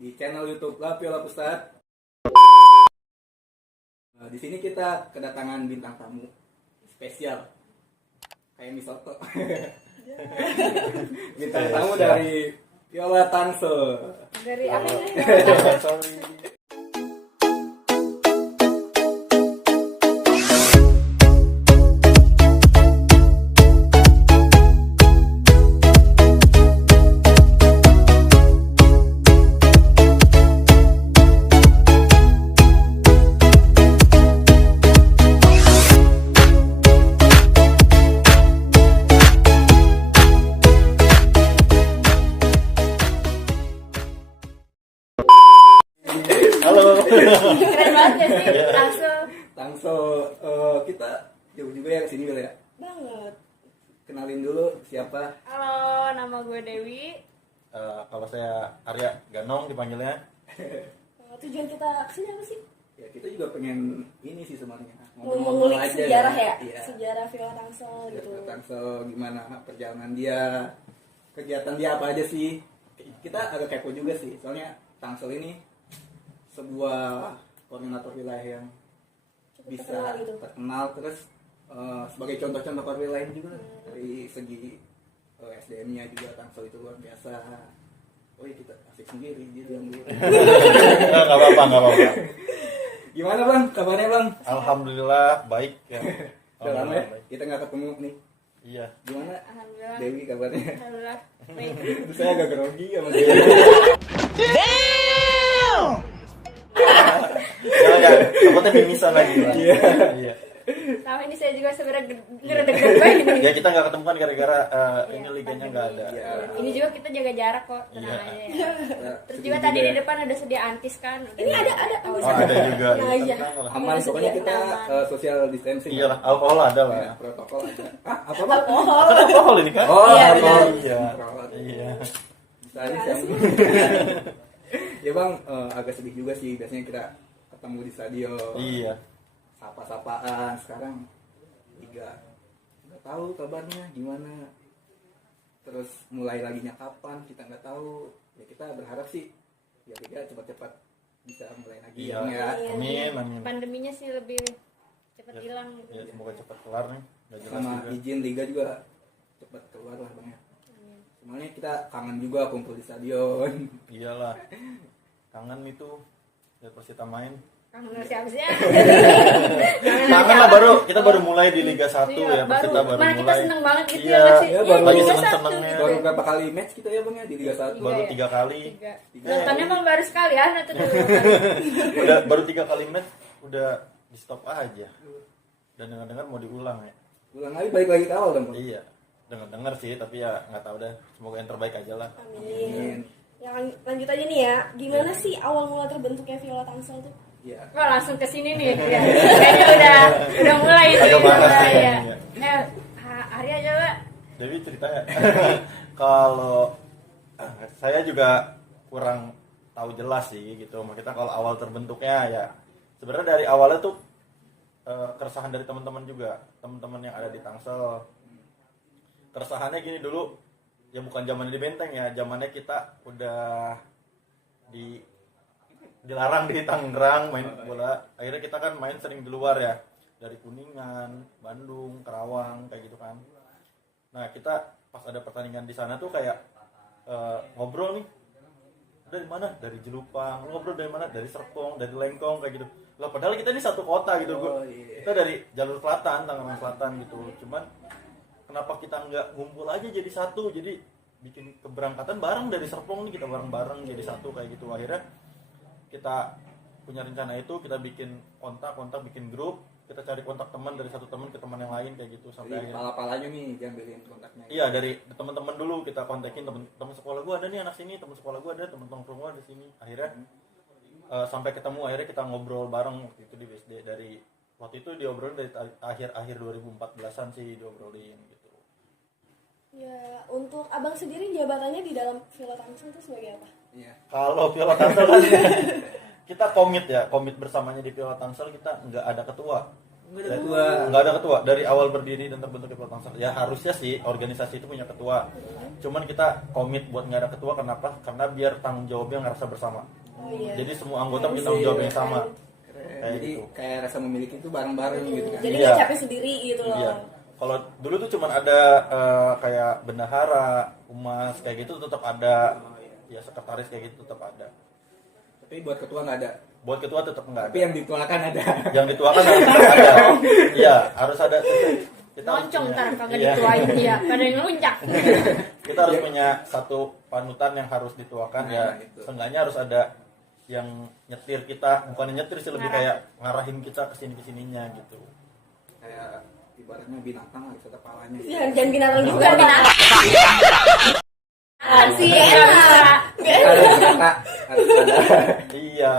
di channel YouTube La Viola Pusat. Di sini kita kedatangan bintang tamu spesial kayak Misoto. Bintang tamu dari Viola Tangsel. Dari apa ini? Halo. Keren banget ya sih, Tangsel, kita jauh juga ya kesini kali ya. banget. Kenalin dulu siapa? Halo, nama gue Dewi. Kalau saya Arya Ganong dipanggilnya. Tujuan kita kesini apa sih? Ya kita juga pengen ini sih sebenarnya. Mau mengulik sejarah ya? Iya. Sejarah Viola Tangsel gitu. Viola Tangsel gimana perjalanan dia, kegiatan dia apa aja sih? Kita agak kepo juga sih, soalnya Tangsel ini sebuah koordinator wilayah yang Cukup bisa terkenal gitu. terkenal, terus sebagai contoh-contoh koordinator lain juga dari segi SDM-nya juga Tangsel itu luar biasa. Oh iya, kita asik sendiri gitu yang dulu. Nggak apa-apa. Gimana bang, kabarnya bang? Alhamdulillah baik ya. Udah lama ya Baik. kita nggak ketemu nih. Iya. Gimana Alhamdulillah. Dewi kabarnya? Alhamdulillah. Baik. Terus saya agak grogi sama dia. Jangan, takutnya mimisan lagi. Pak. Iya. Sama ini saya juga sebenarnya ngedeg-deg banget ini. Ya kita nggak ketemu kan gara-gara ini liganya nggak ada. Iya. Ini juga kita jaga jarak kok, tenang Iya. aja ya. Ya, Terus sedih juga tadi ya. di depan ada sedia antis kan. Ini ada. Oh, Oh ada juga. Nah, iya. Tenang lah. Aman, pokoknya kita Aman. social distancing. Iya lah, alkohol ada lah. Ya, protokol ada. Apa bang? Alkohol. Kan alkohol ini kan? Oh, Iya, alkohol. Iya. Protokol. Iya. Bisa aja sih. Ya bang, agak sedih juga sih. Biasanya kita ketemu di stadion. Iya. Sapa-sapaan. Sekarang liga nggak tahu kabarnya gimana. Terus mulai laginya kapan kita nggak tahu. Ya kita berharap sih ya liga cepat-cepat bisa mulai lagi Iya. ya. Amin. Pandeminya sih lebih cepat hilang gitu. Ya semoga cepat kelar nih. Nggak jelas Sama juga. izin liga juga cepat keluar lah bang ya. Semuanya kita kangen juga kumpul di stadion. Iyalah. Kangen itu lihat Persita main. Kangen siapa sih? Kangen lah kita baru mulai di Liga 1 Iya, ya, Persita baru mana mulai. kita seneng banget gitu Iya, ya nggak sih? iya, Iya, baru lagi Liga seneng-senengnya. satu. Baru berapa kali match kita ya bang ya di Liga 1? Iya. Baru 3 kali. Tiga. Nontonnya emang baru sekali ya, nonton dulu. Baru 3 kali match udah di stop aja. Dan dengar-dengar mau diulang ya. Ulang lagi balik lagi ke awal dong bang. Iya. Dengar sih, tapi ya nggak tahu deh. Semoga yang terbaik aja lah. Amin. Yang lanjut aja nih ya. Gimana sih awal mula terbentuknya Viola Tangsel tuh? Iya. Wah langsung ke sini nih. Ya. Kayaknya udah mulai nih. Agak panas Mulai, nih, ya. iya. Arya coba. Jadi ceritanya kalau saya juga kurang tahu jelas sih gitu. Kita kalau awal terbentuknya ya sebenarnya dari awalnya tuh keresahan dari teman-teman juga, teman-teman yang ada di Tangsel. Keresahannya gini dulu, ya bukan zamannya di Benteng ya, zamannya kita udah dilarang di Tangerang main bola. Akhirnya kita kan main sering di luar ya, dari Kuningan, Bandung, Karawang kayak gitu kan. Nah kita pas ada pertandingan di sana tuh kayak ngobrol nih, dari mana? Dari Jelupang. Ngobrol dari mana? Dari Serpong, dari Lengkong kayak gitu. Lah padahal kita ini satu kota gitu. Oh, iya. Kita dari jalur selatan, Tangerang Selatan gitu. Cuman kenapa kita nggak ngumpul aja jadi satu? Jadi bikin keberangkatan bareng dari Serpong nih, kita bareng-bareng jadi satu kayak gitu. Akhirnya kita punya rencana itu, kita bikin kontak, bikin grup, kita cari kontak teman dari satu teman ke teman yang lain kayak gitu sampai Jadi akhirnya. pala-palanya nih diambilin kontaknya. Iya, dari teman-teman dulu kita kontakin teman sekolah gua ada nih anak sini, teman sekolah gua ada, teman nongkrong gua di sini. Akhirnya sampai ketemu, akhirnya kita ngobrol bareng waktu itu di BSD. Dari waktu itu diobrolin dari akhir 2014-an sih diobrolin gitu. Ya, untuk abang sendiri jabatannya di dalam Viola Tangsel itu sebagai apa? Iya. Kalau Viola Tangsel kan kita komit bersamanya di Viola Tangsel, kita nggak ada ketua. Nggak ada ketua. Nggak ada ketua dari awal berdiri dan terbentuknya Pilot Tangsel. Ya harusnya sih organisasi itu punya ketua. Cuman kita komit buat nggak ada ketua. Kenapa? Karena biar tanggung jawabnya ngerasa bersama. Oh, iya. Jadi semua anggota punya tanggung jawab yang sama. Kayak Jadi gitu. kayak rasa memiliki itu bareng-bareng gitu kan. Jadi Iya. nggak capek sendiri gitu loh. Iya. Kalau dulu tuh cuman ada kayak bendahara, humas kayak gitu tetap ada. Ya sekretaris kayak gitu tetap ada. Tapi buat ketua nggak ada. Buat ketua tetap nggak Tapi ada. yang dituakan ada. Yang dituakan harus ada. Iya, harus ada. Kita harus Loncong punya- ntar kagak iya. dituain dia, pada yang ngeluncak. Kita harus punya satu panutan yang harus dituakan ya. Nah, itu. Seenggaknya harus ada yang nyetir kita, bukan nyetir sih lebih Ngarah. kayak ngarahin kita kesininya gitu. Kayak ibaratnya binatang harus ada palanya. Jangan binatang juga. Bukan binatang. Sih Nggak bisa. Harus ada. Harus ada. Iya.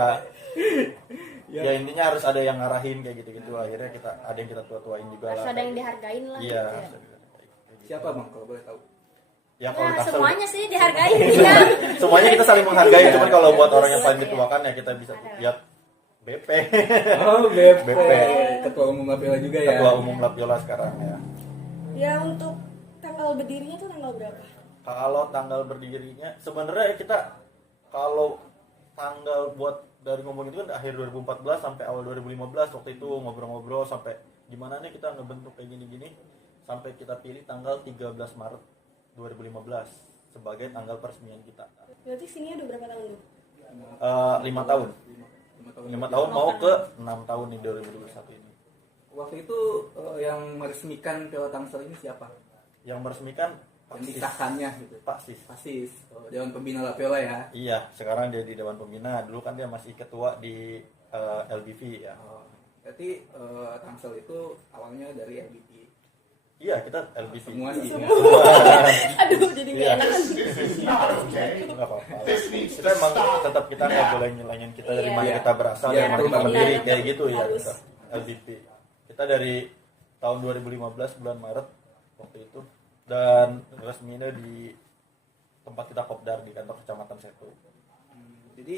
Ya. Ya intinya harus ada yang ngarahin kayak gitu-gitu. Akhirnya kita ada yang kita tua-tuain juga Harus lah. ada yang dihargain lah. Iya. gitu ya. Siapa bang kalau boleh tahu? Ya kalau Ya, Tangsel- semuanya sih dihargain ya. semuanya kita saling menghargai. Cuman kalau buat orang yang paling Iya. dituakan ya kita bisa Ada. lihat BP. Oh BP. BP. Ketua umum Lapiola juga ya. Ketua Umum Lapiola sekarang ya. Ya untuk tanggal berdirinya tuh tanggal berapa? Kalau tanggal berdirinya sebenarnya kita kalau tanggal buat dari ngomong itu kan akhir 2014 sampai awal 2015 waktu itu ngobrol-ngobrol sampai gimana nih kita ngebentuk kayak gini-gini sampai kita pilih tanggal 13 Maret 2015 sebagai tanggal peresmian kita. Berarti sini udah berapa tahun tuh? 5 tahun. 5 tahun mau ke 6 tahun nih 2021 ini. Waktu itu yang meresmikan Pilot Tangsel ini siapa? Yang meresmikan Yang disahkannya gitu. Pak Sis. Pasis. Dewan Pembina Lapiola ya. Iya, sekarang dia di Dewan Pembina. Dulu kan dia masih ketua di LBV ya. Oh, berarti Tangsel itu awalnya dari LBP. Iya, kita LBV. Semua sih. Aduh jadi nggak Iya. enak. Nggak apa-apa. Kita emang tetap kita nggak boleh nyelangin kita dari Iya. mana kita berasal, Iya, dari mana kita betul, berdiri betul. kayak gitu ya. Harus. Kita, LBP. Kita dari tahun 2015 bulan Maret waktu itu dan resminya di tempat kita kopdar di kantor kecamatan Setu. Jadi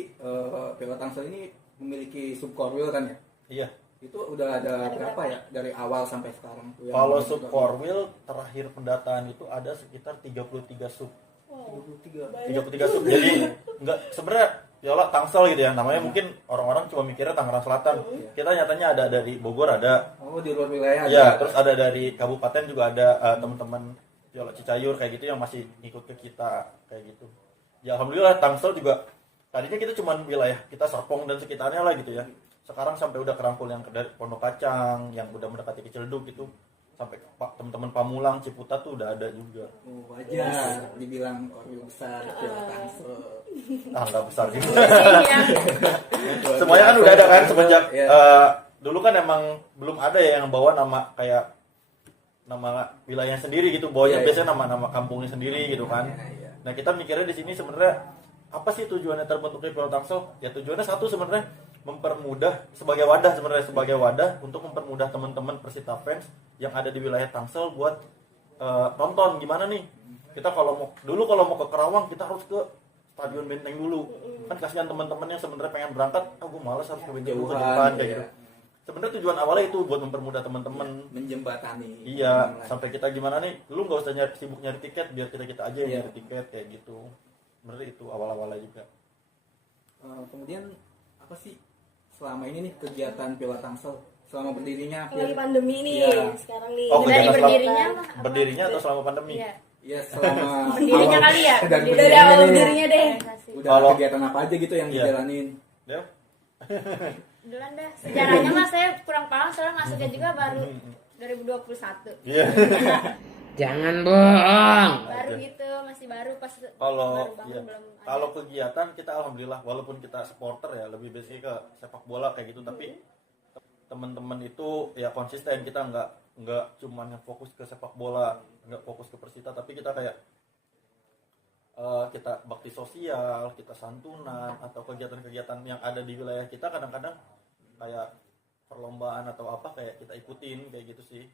Pilot Tangsel ini memiliki subkorwil kan ya? Iya. Itu udah ada berapa ya dari awal sampai sekarang tuh? yang Kalau memiliki sub korwil terakhir pendataan itu ada sekitar 33 sub. Wow. 23. 33 sub. Jadi enggak sebenarnya Viola Tangsel gitu ya. Namanya mungkin orang-orang cuma mikirnya Tangerang Selatan. Kita nyatanya ada dari Bogor ada. Oh di luar wilayah. Ya, ada. terus ada dari kabupaten juga ada teman-teman Viola Cicayur kayak gitu yang masih ikut ke kita kayak gitu. Ya alhamdulillah Tangsel juga tadinya kita cuma wilayah kita Serpong dan sekitarnya lah gitu ya. Sekarang sampai udah kerangkul yang dari Pondok Kacang, yang udah mendekati Ciledug gitu. Sampai teman-teman Pamulang, Ciputat tuh udah ada juga. Oh, wajar dibilang korwil besar Pilot Tangsel. Ah, nggak besar gitu. Iya. Semuanya kan udah ada kan semenjak Iya. dulu kan emang belum ada ya yang bawa nama kayak nama wilayah sendiri gitu. Bawanya Iya, iya. biasanya nama-nama kampungnya sendiri gitu kan. Iya, iya. Nah, kita mikirnya di sini sebenarnya apa sih tujuannya terbentuknya Pilot Tangsel? Ya tujuannya satu sebenarnya mempermudah sebagai wadah untuk mempermudah teman-teman Persita fans yang ada di wilayah Tangsel buat nonton gimana nih. Kita kalau mau ke Kerawang kita harus ke Stadion Benteng dulu. Kan kasihan teman-teman yang sebenarnya pengen berangkat, gue malas harus ke Benteng dulu ke Jauhan, depan kayak iya. gitu. Sebenarnya tujuan awalnya itu buat mempermudah teman-teman. Menjembatani. Iya, sampai kita gimana nih, lu nggak usah sibuk nyari tiket, biar kita aja yang Iya. nyari tiket kayak gitu. Sebenarnya itu awal-awalnya juga. Kemudian apa sih selama ini nih kegiatan Pilot Tangsel selama berdirinya? Kalau lagi pandemi nih Iya. sekarang nih. Oh, Dari kegiatan berdirinya mah apa? Berdirinya atau selama pandemi? Iya. Ya selama Berdirinya awal- kali ya? dari Berdiri. Dari berdirinya awal nih, berdirinya deh. Organisasi. udah Kalau- kegiatan apa aja gitu yang Iya. dijalanin? Ya? Duluan dah. Sejarahnya mah saya kurang paham soalnya masuknya juga baru 2021. Iya. Jangan bohong. Baru gitu, masih baru pas Kalau baru bangun iya. belum ada. Kalau kegiatan kita alhamdulillah walaupun kita supporter ya lebih basic ke sepak bola kayak gitu tapi teman-teman itu ya konsisten kita nggak cuman yang fokus ke sepak bola nggak fokus ke Persita tapi kita kayak kita bakti sosial kita santunan atau kegiatan-kegiatan yang ada di wilayah kita kadang-kadang kayak perlombaan atau apa kayak kita ikutin kayak gitu sih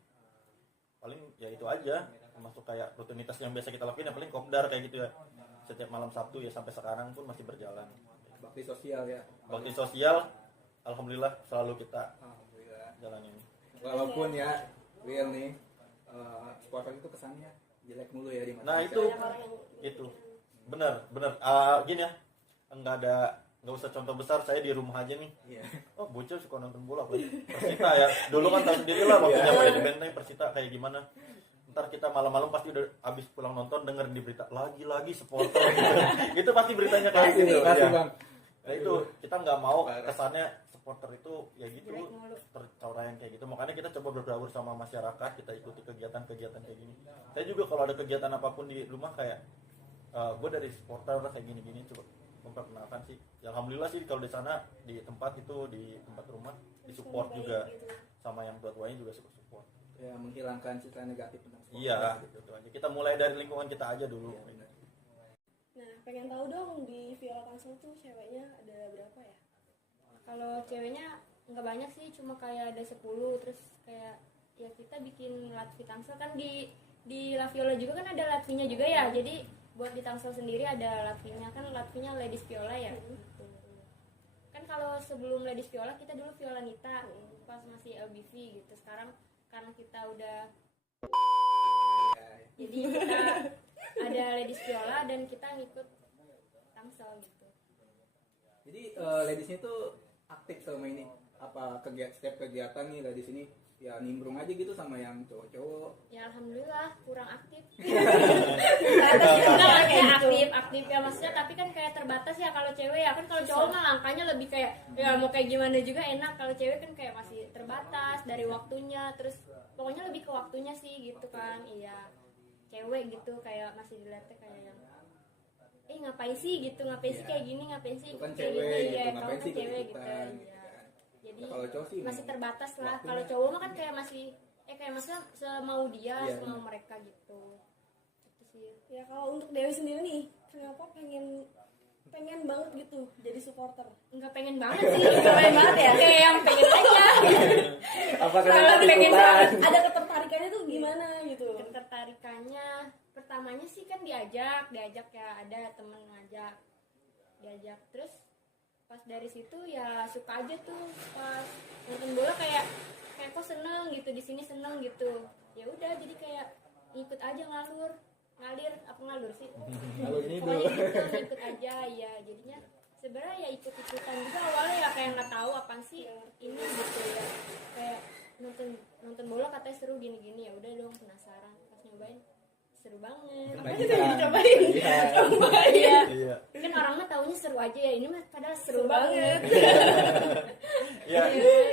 paling ya itu aja termasuk kayak rutinitas yang biasa kita lakuin ya paling kopdar kayak gitu ya setiap malam Sabtu ya sampai sekarang pun masih berjalan Bakti sosial ya. bakti sosial alhamdulillah selalu kita Alhamdulillah. jalanin walaupun ya real nih supporter itu kesannya jelek mulu ya di mata Nah masyarakat. itu Banyak orang yang itu benar. Gini ya, nggak usah contoh besar. Saya di rumah aja nih. Iya. Oh bocah suka nonton bola apalagi Persita ya. Dulu kan tahu sendiri lah waktunya pada di Benteng Persita kayak gimana. Ntar kita malam-malam pasti udah abis pulang nonton dengerin di berita lagi supporter gitu. Itu pasti beritanya kayak Kasih gitu. tuh, kasih Ya. bang. Nah itu kita nggak mau Parah. kesannya supporter itu ya gitu Jelek mulu. tercoreng kayak gitu. Makanya kita coba berbaur sama masyarakat, kita ikuti kegiatan-kegiatan kayak gini. Saya juga kalau ada kegiatan apapun di rumah kayak gue dari supporter kayak gini-gini coba memperkenalkan sih. Ya, alhamdulillah sih kalau di sana di tempat itu di tempat rumah disupport juga gitu. sama yang tua-tuanya juga support. Ya menghilangkan citra negatif tentang supporter. Iya, gitu aja. Kita mulai dari lingkungan kita aja dulu. Iya, benar. Nah, pengen tahu dong di Viola Tangsel tuh ceweknya ada berapa ya? Kalau ceweknya nggak banyak sih, cuma kayak ada 10. Terus kayak ya kita bikin Latvi Tangsel kan di La Viola juga kan ada Latvinya juga ya. Jadi buat di Tangsel sendiri ada Latvinya, kan Latvinya Ladies Viola ya. Gitu. Kan kalau sebelum Ladies Viola kita dulu Viola Nita pas masih LBV gitu. Sekarang karena kita udah jadi kita ada Ladies Viola dan kita ngikut Tangsel gitu. Jadi ladiesnya tuh aktif selama ini apa setiap kegiatan nih ladies ini ya nimbrung aja gitu sama yang cowok-cowok. Ya alhamdulillah kurang aktif. Enggak kayak aktif ya maksudnya, tapi kan kayak terbatas ya kalau cewek ya kan. Kalau cowok mah langkahnya lebih kayak ya mau kayak gimana juga enak. Kalau cewek kan kayak masih terbatas dari waktunya, terus pokoknya lebih ke waktunya sih gitu kan. Iya, cewek gitu kayak masih dilihatnya kayak yang ngapain sih gitu, ngapain sih kayak gini, ngapain sih Itu kan kayak cewek gini gitu, ya, ngapain kalau kan sih cewek gitu ikut-ikutan, ya. gitu kan. Jadi Nah, kalau cowok sih masih terbatas lah. waktunya. Kalau cowok mah kan kayak masih kayak maksudnya semau dia, Iya, semau benar. mereka gitu. Itu sih. Ya kalau untuk Dewi sendiri nih, kenapa pengen banget gitu jadi supporter? Nggak pengen banget sih, nggak pengen banget ya, kayak yang pengen aja. Apa Kalau pengen Ada ketertarikannya tuh gimana gitu? ketertarikannya pertamanya sih kan diajak ya, ada temen diajak terus pas dari situ ya suka aja tuh pas nonton bola kayak kok seneng gitu, di sini seneng gitu. Ya udah jadi kayak ikut aja ngalir sih Kalau ini pokoknya gitu ikut aja ya. Jadinya sebenarnya ya ikut-ikutan juga awalnya ya, kayak nggak tahu apaan sih ini gitu ya, kayak nonton bola katanya seru gini-gini, ya udah dong penasaran, pas nyobain seru banget. Iya, Iya. kan orang mah taunya seru aja ya, ini mah padahal seru banget. Iya,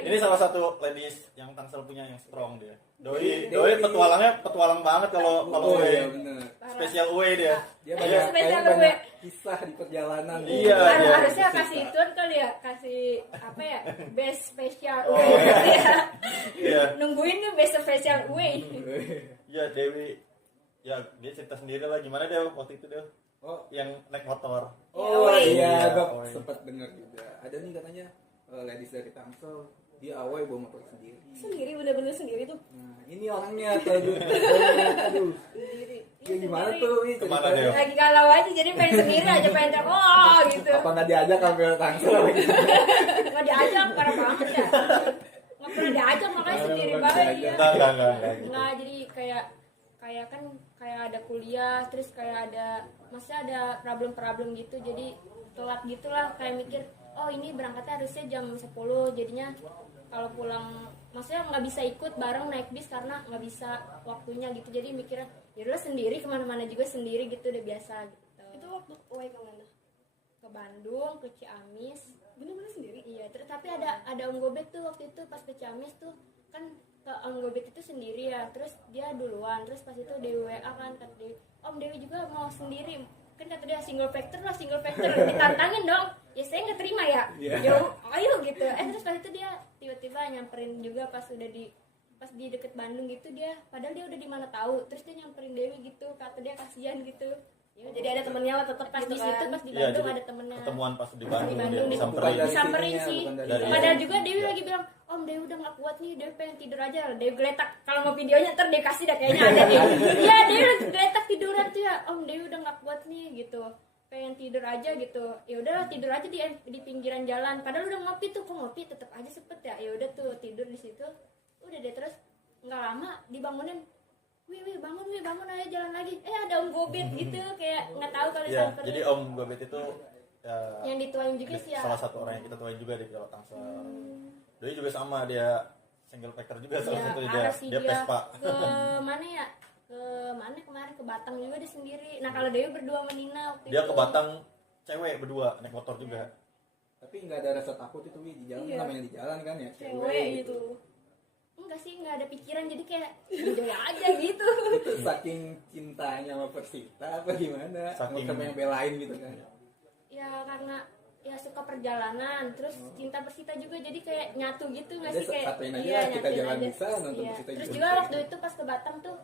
ini salah satu ladies yang Tangsel punya yang strong dia. Doi petualang banget kalau Oh away. iya benar. Spesial away dia. Dia Iya, banyak spesial kayaknya banyak gue. kisah di perjalanan. Iya, iya. Harusnya kasih itu kali ya, kasih apa ya, best special way ya. Iya. Nungguin tuh best special way. Iya, Dewi. Ya, dia cerita sendiri lah gimana dia waktu itu dia Oh, yang naik motor. oh Iya, iya, gue away. sempat dengar juga. Ada nih katanya ladies dari Tangsel, dia away bawa motor sendiri. Sendiri, bener-bener sendiri tuh. Nah, ini orangnya aduh. Sendiri. Ya, gimana tuh ini Kemana ceritanya? dia? Lagi galau aja jadi pengen sendiri aja, pengen gitu. Apa nggak diajak sampai Tangsel lagi? Nggak diajak, parah banget ya. Nggak pernah diajak, makanya sendiri banget ya. Enggak gitu. Nggak, jadi kayak ada kuliah, terus kayak ada maksudnya ada problem gitu, jadi telat gitulah, kayak mikir oh ini berangkatnya harusnya jam 10, jadinya kalau pulang maksudnya nggak bisa ikut bareng naik bis karena nggak bisa waktunya gitu, jadi mikirnya yaudah sendiri, kemana-mana juga sendiri gitu, udah biasa gitu. Itu waktu away kemana? Ke Bandung, ke Ciamis. Bener-bener sendiri? Iya, tapi ada Om Gobet tuh waktu itu pas ke Ciamis tuh kan, ke Om Gobet itu sendiri ya, terus dia duluan, terus pas itu Dewi WA kan, kata Dewi, Om Dewi juga mau sendiri, kan kata dia single factor, ditantangin dong, ya saya nggak terima ya, Iya. ayo gitu, terus pas itu dia tiba-tiba nyamperin juga pas di deket Bandung gitu, dia padahal dia udah di mana tahu, terus dia nyamperin Dewi gitu, kata dia kasihan gitu. Ya, Jadi ada temennya lah tetep pas gitu di situ, kan. pas di Iya, Bandung jadi ada temennya. ketemuan pas di Di Bandung, Bandung dia disamperin. disamperin. Disamperin ininya, sih. bukan dari- Dari- Padahal juga Dewi lagi bilang, Om Dewi udah gak kuat nih, Dewi pengen tidur aja. Dewi geletak, kalau mau videonya ntar dia kasih dah kayaknya ada nih. Iya, Dewi lagi geletak tiduran tuh ya, Om Dewi udah gak kuat nih gitu, pengen tidur aja gitu. Ya udahlah tidur aja di pinggiran jalan. Padahal udah ngopi tuh, kok ngopi tetap aja sepet ya. Ya udah tuh tidur di situ. Udah deh, terus nggak lama dibangunin, wih bangun ayo jalan lagi, ada Om Gobet gitu, kayak nggak tahu kalau Iya, samper jadi Om Gobet itu ya, yang dituain juga sih ya. salah satu orang yang kita tuain juga di Viola Tangsel. Doi juga sama, dia single factor juga salah Ya, satu arah sih dia Vespa. ke mana ya, ke mana kemarin, ke Batang juga dia sendiri. Nah kalau Dewi berdua sama Nina waktu Dia itu ke Batang cewek berdua naik motor juga. Tapi nggak ada rasa takut itu Wi, di jalan. Iya. Namanya di jalan kan ya Cewek gitu. enggak sih, nggak ada pikiran, jadi kayak enjoy aja gitu. Itu saking cintanya sama Persita apa gimana, Saking- sama yang belain gitu kan. Ya karena ya suka perjalanan, terus cinta Persita juga, jadi kayak nyatu gitu nggak Jadi sih, kayak satuin aja, iya, kita nyatuin jalan aja. bisa, nonton Iya. Persita Terus juga juga bisa. waktu itu pas ke Batam tuh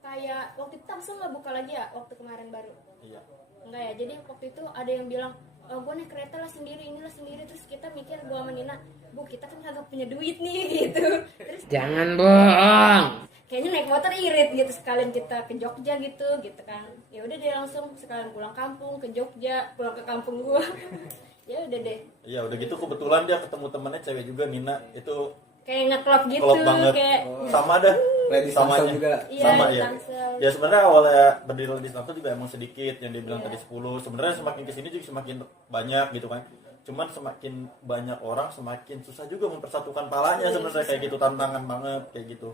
kayak waktu itu Tangsel nggak buka lagi ya, waktu kemarin baru Iya. enggak ya, jadi waktu itu ada yang bilang, oh, gue naik kereta lah sendiri, inilah sendiri. Terus kita mikir, gue sama Nina, bu kita kan kagak punya duit nih gitu. Terus Jangan bohong. kayaknya naik motor irit gitu, sekalian kita ke Jogja gitu kan. Ya udah deh, langsung sekalian pulang kampung ke Jogja, pulang ke kampung gua. Ya udah deh, Iya, udah gitu kebetulan dia ketemu temennya cewek juga, Nina. Itu kayak nge-club gitu, klop banget. kayak Sama dah. Ladies Samanya. Tangsel juga. iya, Sama di ya. Tangsel. Ya sebenarnya awalnya berdiri di Tangsel juga emang sedikit, yang dia bilang Iya. tadi 10. Sebenarnya semakin kesini juga semakin banyak gitu kan. Cuman semakin banyak orang semakin susah juga mempersatukan palanya sebenarnya, kayak gitu, tantangan banget kayak gitu.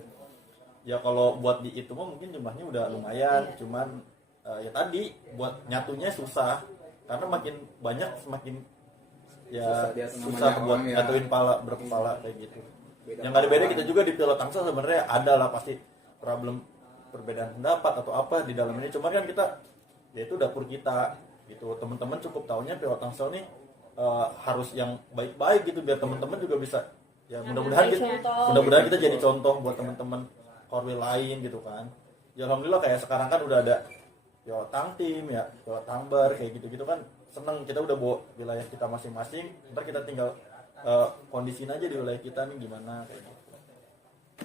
Ya kalau buat di itu mah mungkin jumlahnya udah lumayan, cuman ya tadi buat nyatunya susah karena makin banyak semakin ya Susah diatur sama susah banyak buat orang ya. nyatuin pala berkepala kayak gitu. Beda Yang nggak ada beda pala. kita juga di Viola Tangsel sebenarnya ada lah pasti problem perbedaan pendapat atau apa di dalam ini, cuman kan kita ya itu dapur kita gitu. Teman-teman cukup taunya Viola Tangsel nih harus yang baik-baik gitu biar teman-teman juga bisa ya mudah-mudahan baik kita, contoh. mudah-mudahan kita jadi contoh buat teman-teman korwil lain gitu kan. Ya alhamdulillah kayak sekarang kan udah ada Viola Tang Tim ya, Viola Tangbar kayak gitu-gitu kan, seneng kita udah bawa wilayah kita masing-masing, ntar kita tinggal kondisiin aja di wilayah kita nih gimana kayak gitu.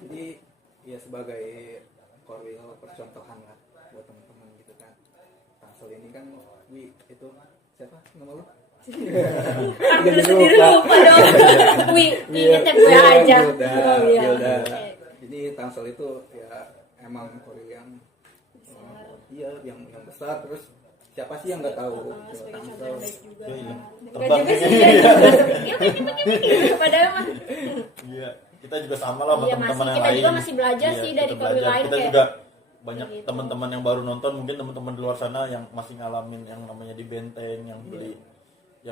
Jadi ya sebagai korwil percontohan lah buat teman-teman gitu kan. Tangsel ini kan Wi, itu siapa nama lu? Aku Jadi sendiri lupa. lupa dong. Wih, ingetnya gue aja. Bilda, Oh, iya. Bilda. Oke. Jadi Tangsel itu ya emang korwil yang iya yang besar, terus siapa sih yang nggak tahu Sebagai contoh Tangsel? yang baik juga. Iya, iya. Enggak Terbang juga sih kayaknya. ya, ya gimana padahal mah. Iya, kita juga sama lah sama Iya, teman-teman masih- yang kita lain. juga masih belajar Iya, sih kita dari korwil belajar. lain Kita kayak juga banyak gitu. teman-teman yang baru nonton, mungkin teman-teman di luar sana yang masih ngalamin yang namanya di Benteng, yang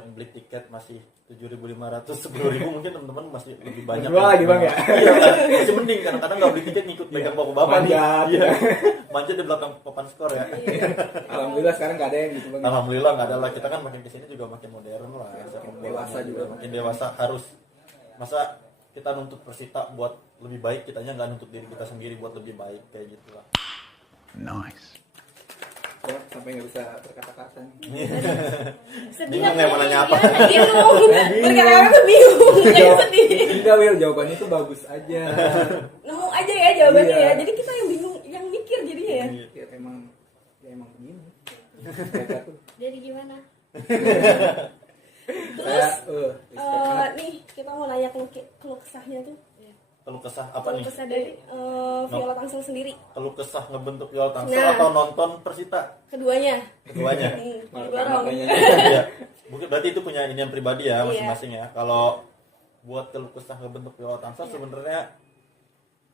beli tiket masih 7.500, 10.000, mungkin teman-teman masih lebih banyak. Berdua lagi, Bang, ya? Iya, masih mending kadang-kadang nggak beli tiket ngikut pegang baku bapak nih. Manjat. Iya. Manjat di belakang papan skor ya. Alhamdulillah sekarang nggak ada yang gitu Bang. Alhamdulillah nggak ada lah, kita kan makin kesini juga makin modern lah, sepak bolanya dewasa juga. makin dewasa. Harus masa kita nuntut Persita buat lebih baik, kitanya nggak nuntut diri kita sendiri buat lebih baik kayak gitu lah. Kok sampai nggak bisa berkata-kata nih. Sedih Bingung ya mau nanya apa? Bingung. Berkata-kata tuh bingung, kayak sedih. Enggak Wil, jawabannya itu bagus aja. Nemu aja ya jawabannya Iya. ya. Jadi kita yang bingung, yang mikir jadinya ya. Ya emang begini. Mereka tuh Jadi gimana? kayak respect Nih kita mau nanya keluh kesahnya tuh. Keluh kesah apa Keluh nih? kesah dari Viola Tangsel sendiri. Keluh kesah ngebentuk Viola Tangsel Nah. atau nonton Persita? Keduanya. Keduanya. Dorong. Iya. Mungkin berarti itu punya inian pribadi ya Iya. masing-masing ya. Kalau buat keluh kesah ngebentuk Viola Tangsel sebenarnya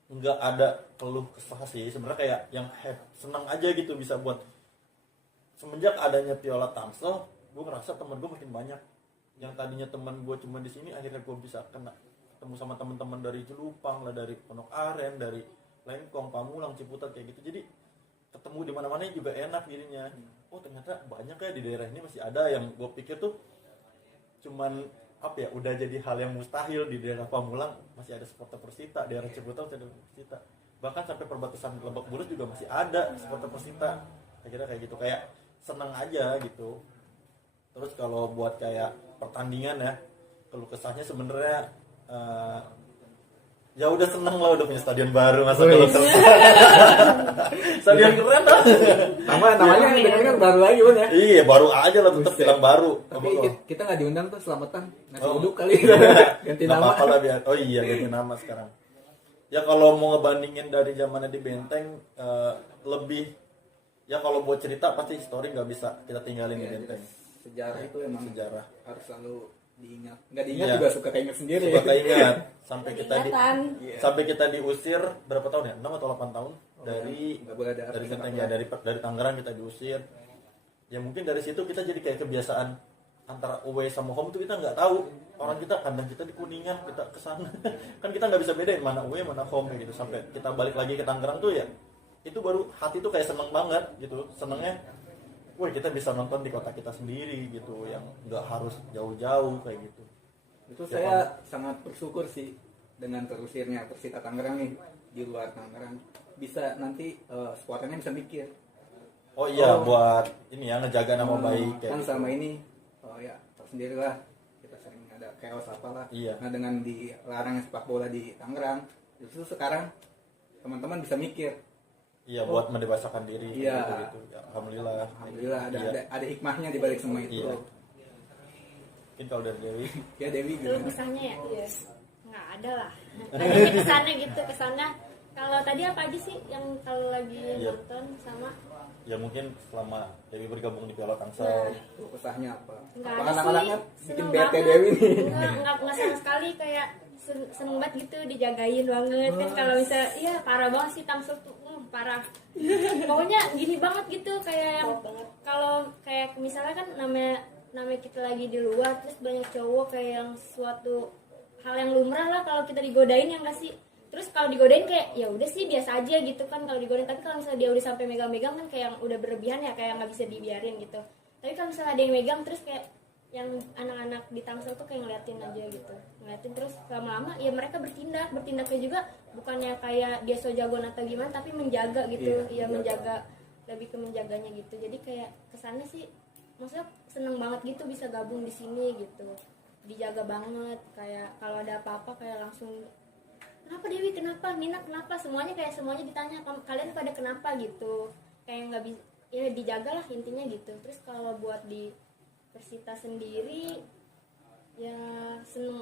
nggak ada keluh kesah sih. Sebenarnya kayak yang senang aja gitu bisa buat. Semenjak adanya Viola Tangsel, gue ngerasa temen gue makin banyak. Yang tadinya teman gue cuma di sini, akhirnya gue bisa ketemu sama teman-teman dari Jelupang lah, dari Pondok Aren, dari Lengkong, Pamulang, Ciputat kayak gitu. Jadi ketemu di mana-mana juga enak dirinya. Oh ternyata banyak ya di daerah ini masih ada yang gue pikir tuh cuman apa ya, udah jadi hal yang mustahil. Di daerah Pamulang masih ada supporter Persita, daerah Ciputat masih ada Persita, bahkan sampai perbatasan Lebak Bulus juga masih ada supporter Persita. Akhirnya kayak gitu, kayak seneng aja gitu. Terus kalau buat kayak pertandingan ya, keluh kesahnya sebenarnya ya udah seneng lah, udah punya stadion baru, masa keluh kesah. Stadion keren lah. namanya dengarnya kan baru lagi Bang ya. Iya baru aja lah, tetap Buset. bilang baru. Tapi kita nggak diundang tuh, selamatan nasi Oh. uduk kali. Ganti Nggak nama. apa-apa lah biar. Oh iya ganti nama sekarang. Ya kalau mau ngebandingin dari zamannya di Benteng, lebih ya kalau buat cerita pasti story nggak bisa kita tinggalin di Iya, Benteng. sejarah itu emang Sejarah. harus selalu diingat. Nggak diingat Iya. juga suka keinget sendiri. Suka keinget sampai kita Ingatan. Iya. sampai kita diusir berapa tahun ya? 6 atau 8 tahun dari nggak boleh ada dari artis Benteng apa. ya, dari Tangerang kita diusir. Ya mungkin dari situ kita jadi kayak kebiasaan antara away sama home tuh kita nggak tahu. Orang kita kandang kita di Kuningan, kita kesana kan kita nggak bisa bedain mana away mana home kayak gitu. Sampai kita balik lagi ke Tangerang tuh ya itu baru hati tuh kayak seneng banget gitu. Senengnya wah kita bisa nonton di kota kita sendiri gitu, yang nggak harus jauh-jauh kayak gitu. Itu saya sangat bersyukur sih dengan terusirnya Persita Tangerang nih di luar Tangerang. Bisa nanti supporternya bisa mikir. Oh iya, Oh. buat ini ya ngejaga nama baik kayak Kan gitu. sama ini ya tahu sendirilah kita sering ada chaos apalah. Iya. Nah dengan dilarangnya sepak bola di Tangerang, justru sekarang teman-teman bisa mikir. Iya, buat mendewasakan diri Iya. gitu. Ya, alhamdulillah. Alhamdulillah Iya. ada hikmahnya di balik semua itu. Iya. Mungkin kalau dari Dewi, Ya Dewi Kalau gimana? kisahnya ya nggak ada lah. Tadinya kesannya gitu kesana. Kalau tadi apa aja sih yang kalau lagi Iya. nonton sama ya mungkin selama Dewi bergabung di Piala Tangsel, Tuh, kesahnya apa? nggak Apa ada anak-anaknya sih, bikin seneng bete banget. Dewi nih? Nggak sama sekali kayak seneng banget gitu dijagain banget kan kalau misalnya iya parah banget sih Tangsel tuh parah pokoknya gini banget gitu kayak yang kalau kayak misalnya kan namanya kita lagi di luar terus banyak cowok kayak yang suatu hal yang lumrah lah kalau kita digodain yang nggak sih. Terus kalau digodain kayak ya udah sih biasa aja gitu kan kalau digodain, tapi kalau misalnya dia udah sampai megang-megang kan kayak yang udah berlebihan ya, kayak nggak bisa dibiarin gitu. Tapi kalau misalnya ada yang megang terus kayak yang anak-anak di Tangsel tuh kayak ngeliatin aja gitu, ngeliatin terus lama-lama ya mereka bertindaknya juga bukannya kayak dia so jagoan atau gimana, tapi menjaga gitu. Iya, Ya menjaga, lebih ke menjaganya gitu. Jadi kayak kesannya sih maksudnya seneng banget gitu bisa gabung di sini gitu, dijaga banget. Kayak kalau ada apa-apa kayak langsung kenapa Dewi, kenapa Nina, kenapa, semuanya ditanya kalian pada kenapa gitu, kayak nggak bisa ya dijaga lah intinya gitu. Terus kalau buat di Persita sendiri ya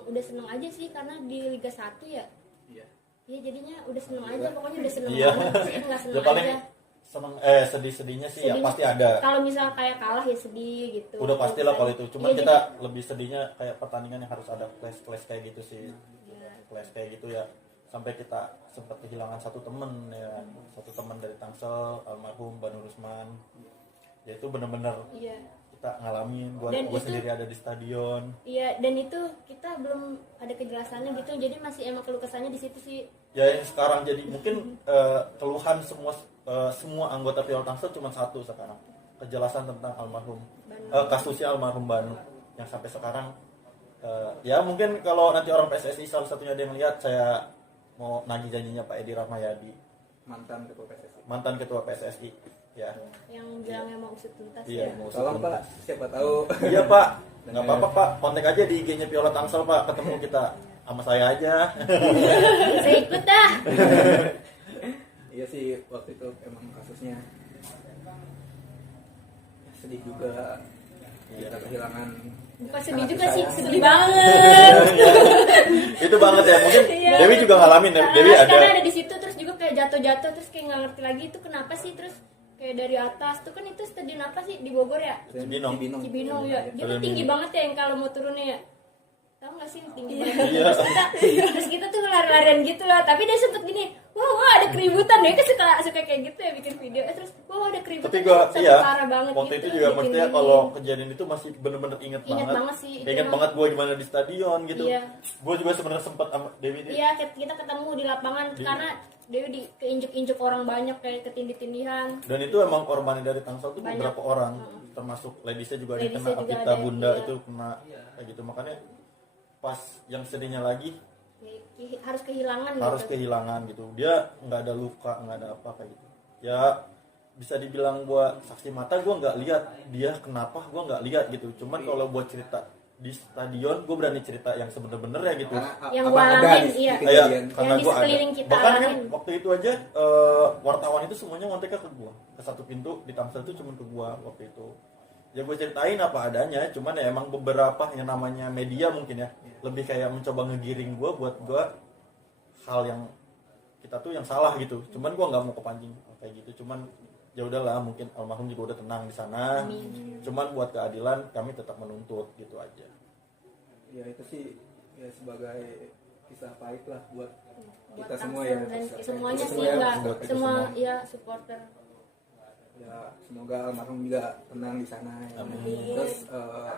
udah seneng aja sih karena di Liga 1 ya. Iya. Ya jadinya udah seneng aja, pokoknya udah seneng Iya. banget sih, nggak seneng ya paling aja. seneng sedih-sedihnya sih ya Sedihnya- pasti ada. Kalau misal kayak kalah ya sedih gitu. Udah pastilah kalau itu. Cuman Iya, kita lebih sedihnya kayak pertandingan yang harus ada clash kayak gitu sih. Clash kayak gitu ya. Sampai kita sempat kehilangan satu temen ya, satu teman dari Tangsel, almarhum Banu Rusman. Ya itu bener-bener Iya. kita ngalamin. Gue Dan itu- sendiri ada di stadion. Iya, dan itu kita belum ada kejelasannya gitu, jadi masih emang keluh kesahnya di situ sih. Ya yang sekarang jadi mungkin keluhan semua anggota Piala Tangsel cuma satu sekarang, kejelasan tentang almarhum kasusnya almarhum Banu yang sampai sekarang ya mungkin kalau nanti orang PSSI salah satunya ada yang lihat, saya mau nagih janjinya Pak Edi Rahmayadi, Mantan ketua PSSI. mantan ketua PSSI ya. Yang bilangnya mau usut tuntas Iya, ya. mau usut Tolong tuntas. Pak, siapa tahu. Iya Pak, nggak apa-apa Pak, kontak aja di IG-nya Piala Tangsel Pak, ketemu kita sama saya aja. Saya ikut dah. Iya sih, waktu itu emang kasusnya sedih juga. Kita kehilangan. Bukan sedih anak juga sih, kesayangan. sedih banget. Itu banget ya, mungkin Iya. Dewi juga ngalamin ya. Dewi Karena ada ada di situ terus juga kayak jatuh-jatuh terus kayak nggak ngerti lagi itu kenapa sih, terus kayak dari atas tuh kan itu stadion apa sih di Bogor ya? Cibinong. Cibinong ya. Dia Stadion tuh tinggi Cibinong. banget ya yang kalau mau turunnya ya. Tahu nggak sih tinggi banget. Iya. Terus kita tuh lari-larian gitu lah, tapi dia sempet gini, wah ada keributan deh, kan suka kayak gitu ya bikin video. Terus wah ada keributan. Tapi gua sampai iya parah banget waktu gitu, itu juga bikin maksudnya gini. kalau kejadian itu masih bener-bener inget Ingat banget. banget sih, itu Ingat emang. banget gue gimana di stadion gitu. Iya. Gue juga sebenarnya sempat sama Dewi ini. Iya, kita ketemu di lapangan karena Dewi keinjek-injek orang banyak kayak ketindih-tindihan. Dan itu emang korbannya dari Tangsel tuh Banyak. beberapa orang, termasuk ladiesnya juga ada yang Ladiesnya kena, juga Apita ada, Bunda iya. itu kena kayak gitu. Makanya pas yang sedihnya lagi Harus kehilangan harus gitu. kehilangan gitu. Dia nggak ada luka, nggak ada apa kayak gitu. Ya bisa dibilang gua saksi mata, gua nggak lihat dia kenapa, gua nggak lihat gitu. Cuman kalau buat cerita di stadion, gue berani cerita yang sebener ya gitu. Yang abang gua ada alamin, di iya. kejadian. Iya, karena Yang di gue ada. sekeliling kita Bahkan kan alamin. waktu itu aja wartawan itu semuanya ngonteknya ke gue, ke satu pintu di Tangsel itu cuma ke gue waktu itu. Ya gue ceritain apa adanya, cuman ya emang beberapa yang namanya media mungkin ya lebih kayak mencoba ngegiring gue buat gue hal yang kita tuh yang salah gitu. Cuman gue nggak mau kepancing kayak gitu. Cuman ya udahlah, mungkin almarhum juga udah tenang di sana. Cuman buat keadilan kami tetap menuntut gitu aja. Ya itu sih ya sebagai kisah pahit lah buat Buat kita semua Tangsel ya. dan Kita semuanya sih semua ya, enggak buat kita semua semua. ya supporter. Ya semoga almarhum juga tenang di sana ya. Amin. Terus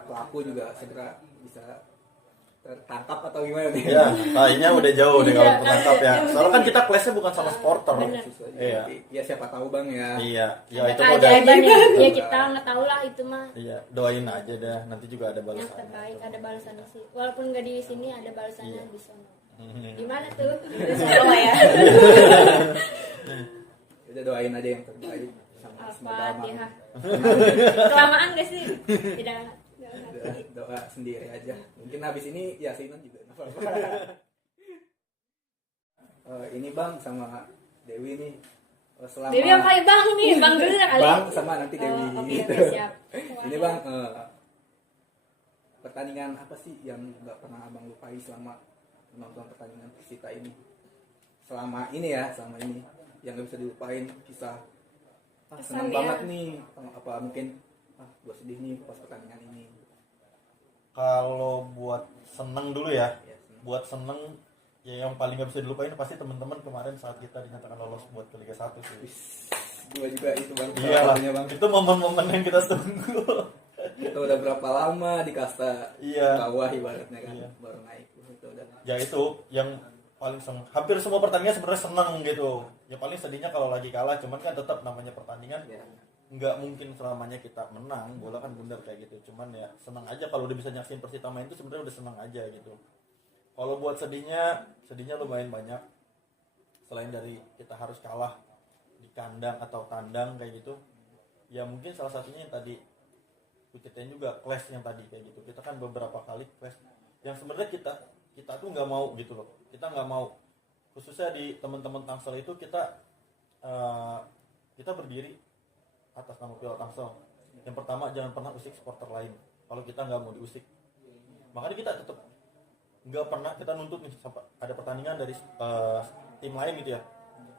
pelaku juga segera bisa tertangkap atau gimana nih? Ya, kayaknya udah jauh deh kalau Iya, tertangkap ya. Soalnya kan kita kelasnya bukan sama supporter. Bener. Iya. Ya siapa tahu bang ya. Iya, ya Ada itu mah udah. keajaiban ya kita nggak tahu lah itu mah Iya, doain aja dah. Nanti juga ada yang balasan. terbaik, ada balasannya sih walaupun nggak di sini ada balasannya Iya. di sana. Mhm. Gimana tuh? Sama ya. Kita doain aja yang terbaik. Semoga Al-Fatihah. almarhum. Kelamaan gak sih? Tidak. Udah, doa sendiri aja. Mungkin habis ini yasinan juga. nggak apa-apa. Ini bang sama Dewi nih selama Dewi yang paling bang nih, bang dulu lah kali. Bang sama nanti Dewi. Oh, oke, gitu. oke, siap. Ini bang pertandingan apa sih yang nggak pernah abang lupai selama menonton pertandingan Persita ini? Selama ini yang nggak bisa dilupain kisah. Senang Kesannya. banget nih. Apa mungkin gue sedih nih pas pertandingan ini. Kalau buat seneng dulu ya, Ya, senang. buat seneng ya yang paling gak bisa dilupain pasti teman-teman kemarin saat kita dinyatakan lolos buat ke Liga 1 sih. Gue juga itu bang. Iya salah lah, satunya, bang. itu momen-momen yang kita tunggu. Kita udah berapa lama di kasta Iya. bawah ibaratnya kan, Iya. baru naik. Itu udah. Ya itu yang paling seneng. Hampir semua pertandingan sebenarnya seneng gitu. Ya paling sedihnya kalau lagi kalah, cuman kan tetap namanya pertandingan. Ya. Nggak mungkin selamanya kita menang, bola kan bundar kayak gitu. Cuman ya senang aja kalau udah bisa nyaksin Persita main itu sebenarnya udah senang aja gitu. Kalau buat sedihnya lumayan banyak. Selain dari kita harus kalah di kandang atau tandang kayak gitu, ya mungkin salah satunya yang tadi kita juga clash yang tadi kayak gitu. Kita kan beberapa kali clash yang sebenarnya kita tuh nggak mau gitu loh. Kita nggak mau, khususnya di teman-teman Tangsel itu kita berdiri atas nama Piala Tangsel. Yang pertama, jangan pernah usik supporter lain kalau kita nggak mau diusik. Makanya kita tetap nggak pernah kita nuntut nih sampai ada pertandingan dari tim lain gitu ya.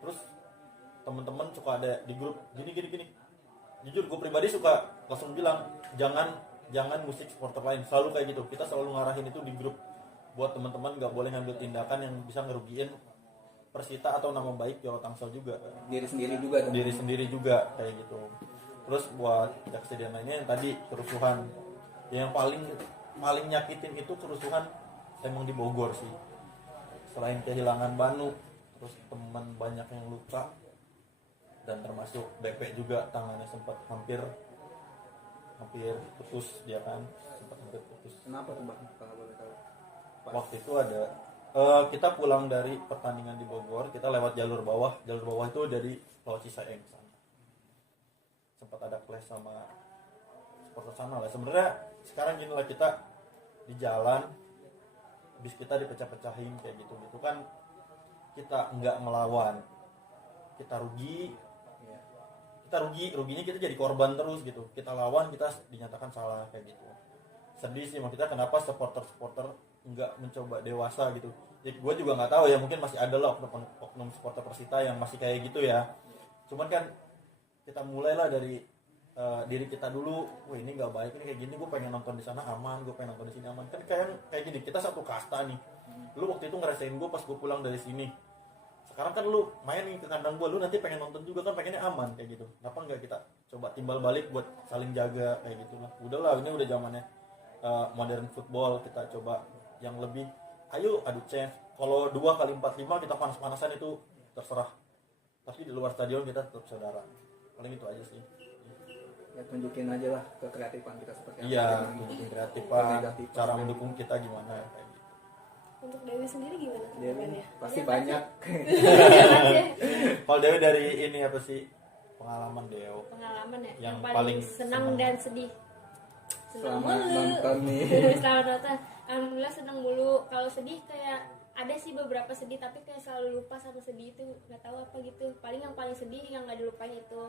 Terus teman-teman suka ada di grup gini. Jujur gue pribadi suka langsung bilang jangan musik supporter lain, selalu kayak gitu. Kita selalu ngarahin itu di grup buat teman-teman nggak boleh ngambil tindakan yang bisa ngerugiin Persita atau nama baik Piala Tangsel juga. Diri sendiri juga dong. Diri sendiri juga kayak gitu. Terus buat kejadian lainnya yang tadi kerusuhan, yang paling nyakitin itu kerusuhan emang di Bogor sih. Selain kehilangan Banu, terus teman banyak yang luka, dan termasuk BP juga tangannya sempat hampir putus dia kan, sempat hampir putus. Kenapa tuh bang? Kalau boleh tahu. Pas. Waktu itu ada kita pulang dari pertandingan di Bogor, kita lewat jalur bawah itu dari Pulau Cisaeng sana. Sempat ada clash sama supporter sana lah. Sebenarnya sekarang gini lah, kita di jalan bis kita dipecah-pecahin kayak gitu kan, kita nggak melawan, kita ruginya kita jadi korban terus gitu. Kita lawan, kita dinyatakan salah kayak gitu. Sedih sih maksudnya, kenapa supporter nggak mencoba dewasa gitu. Ya gue juga nggak tahu ya, mungkin masih ada lah oknum supporter Persita yang masih kayak gitu ya. Cuman kan kita mulailah dari diri kita dulu. Wah ini nggak baik, ini kayak gini, gue pengen nonton di sana aman, gue pengen nonton di sini aman. Kan kayak gini, kita satu kasta nih. Lu waktu itu ngerasain gue pas gue pulang dari sini. Sekarang kan lu main nih ke kandang gue, lu nanti pengen nonton juga kan, pengennya aman kayak gitu. Kenapa nggak kita coba timbal balik buat saling jaga kayak gitu lah. Udahlah, ini udah zamannya modern football, kita coba yang lebih, ayo adu chance. Kalau 2x45 kita panas-panasan itu terserah, tapi di luar stadion kita tetap saudara. Paling itu aja sih. Ya tunjukin aja lah kekreatifan kita seperti apa. Iya, Jangan tunjukin kreatifan, negatif. cara mendukung kita gimana kayak gitu. Untuk Dewi sendiri gimana Dewi tanggapannya? pasti banyak. Kalau Dewi dari ini apa sih pengalaman Deo? Pengalaman ya Yang yang paling paling senang senang. dan sedih. Senang Selamat mulu. nonton nih. Selamat nonton. Alhamdulillah senang mulu. Kalau sedih kayak ada sih beberapa sedih, tapi kayak selalu lupa sama sedih itu, nggak tahu apa gitu. Paling yang paling sedih yang nggak dilupain itu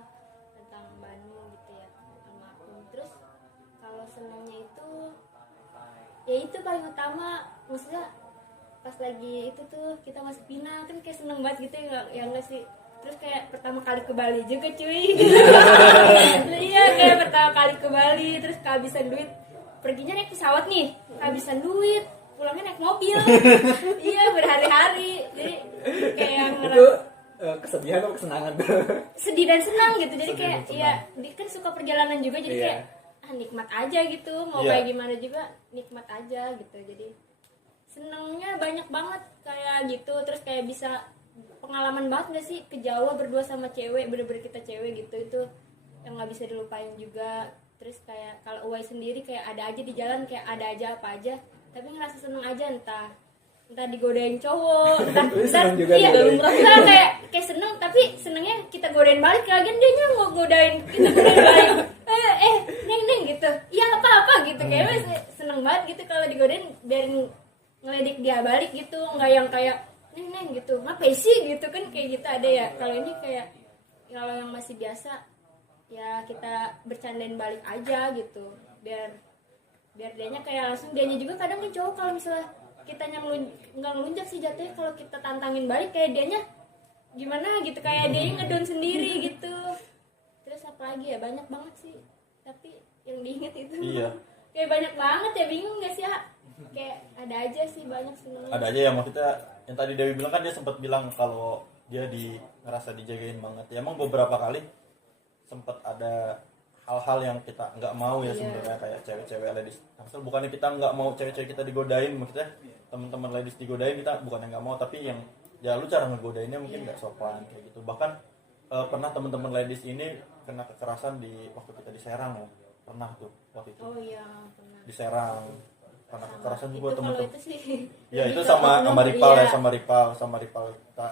tentang Banu gitu ya, almarhum. Terus kalau senangnya itu ya itu paling utama, maksudnya pas lagi itu tuh kita masuk final kan kayak seneng banget gitu ya nggak sih. Terus kayak pertama kali ke Bali juga cuy. Iya kayak pertama kali ke Bali terus kehabisan duit, perginya naik pesawat nih kehabisan duit, pulangnya naik mobil. Iya berhari-hari, jadi kayak Itu kesedihan atau kesenangan? sedih dan senang gitu, jadi Sedih kayak dan ya dia kan suka perjalanan juga, jadi Iya. kayak nikmat aja gitu, mau Iya. kayak gimana juga nikmat aja gitu. Jadi senengnya banyak banget kayak gitu. Terus kayak bisa pengalaman banget gak sih ke Jawa berdua sama cewek, bener-bener kita cewek gitu, itu yang nggak bisa dilupain juga. Terus kayak kalau Uwai sendiri kayak ada aja di jalan, kayak ada aja apa aja, tapi ngerasa seneng aja, entah digodain cowok, entah Seneng juga iya digodain. enggak kayak seneng, tapi senengnya kita godain balik, lagian dia nya mau godain kita godain balik, neng gitu, iya apa gitu, kayak seneng banget gitu kalau digodain, biarin ngeledik dia balik gitu, nggak yang kayak neng gitu, ngapain sih gitu kan, kayak gitu ada ya. Kalau ini kayak kalau yang masih biasa ya kita bercandain balik aja gitu, biar dianya kayak langsung, dianya juga kadang kan cowok kalau misalnya kitanya nggak ngelunjak sih jatuhnya, kalau kita tantangin balik kayak dianya gimana gitu, kayak dia ngedon sendiri gitu. Terus apa lagi ya, banyak banget sih tapi yang diinget itu. Iya. Kayak banyak banget ya, bingung nggak sih ya, kayak ada aja sih banyak seneng. Ada aja yang mau kita, yang tadi Dewi bilang kan, dia sempat bilang kalau dia ngerasa dijagain banget. Ya emang beberapa kali sempat ada hal-hal yang kita nggak mau ya, sebenarnya kayak cewek-cewek ladies Tangsel, bukannya kita nggak mau cewek-cewek kita digodain, maksudnya teman-teman ladies digodain, kita bukannya nggak mau, tapi yang ya lu cara ngegodainnya mungkin nggak sopan kayak gitu. Bahkan pernah teman-teman ladies ini kena kekerasan di waktu kita di Serang, pernah tuh waktu itu Oh iya pernah. di Serang karena kekerasan juga Itu kalau teman-teman. itu sih Ya lebih itu ke sama oknum, Ripal iya. ya, sama Ripal kita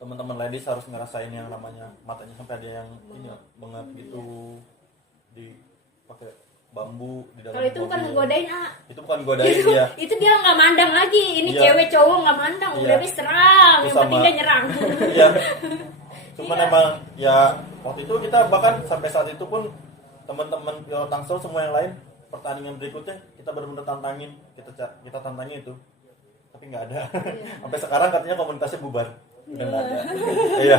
teman-teman ladies harus ngerasain yang namanya matanya sampai ada yang ini banget gitu, dipakai bambu di dalam Kalau itu bukan mobil. ngegodain, Itu bukan godain ya. itu dia nggak mandang lagi, ini Iya. cewek cowok nggak mandang, Iya. udah wis serang, Itu yang penting sama- dia nyerang. Iya. Cuman Iya. emang ya waktu itu kita bahkan sampai saat itu pun teman-teman Piala Tangsel semua yang lain, pertandingan berikutnya kita benar-benar tantangin, kita tantangin itu, tapi nggak ada. Sampai sekarang katanya komunitasnya bubar, udah nggak ada. Iya.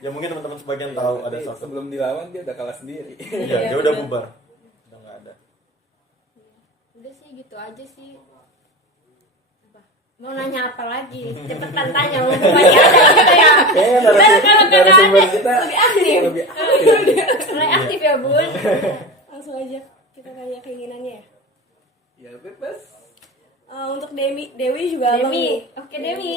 Ya mungkin teman-teman sebagian tahu ada Tapi satu. sebelum dilawan dia udah kalah sendiri. Iya, dia udah bubar, udah nggak ada. Udah sih gitu aja sih. Apa? Mau nanya apa lagi? Cepetan tanya, mau masih ada gitu ya. Kayaknya Kalau nggak narasumber ada, kita lebih aktif. lebih aktif. mulai aktif ya bun. Langsung aja kita tanya keinginannya ya. Ya bebas. Untuk Dewi juga abang Demi, nih. oke Demi.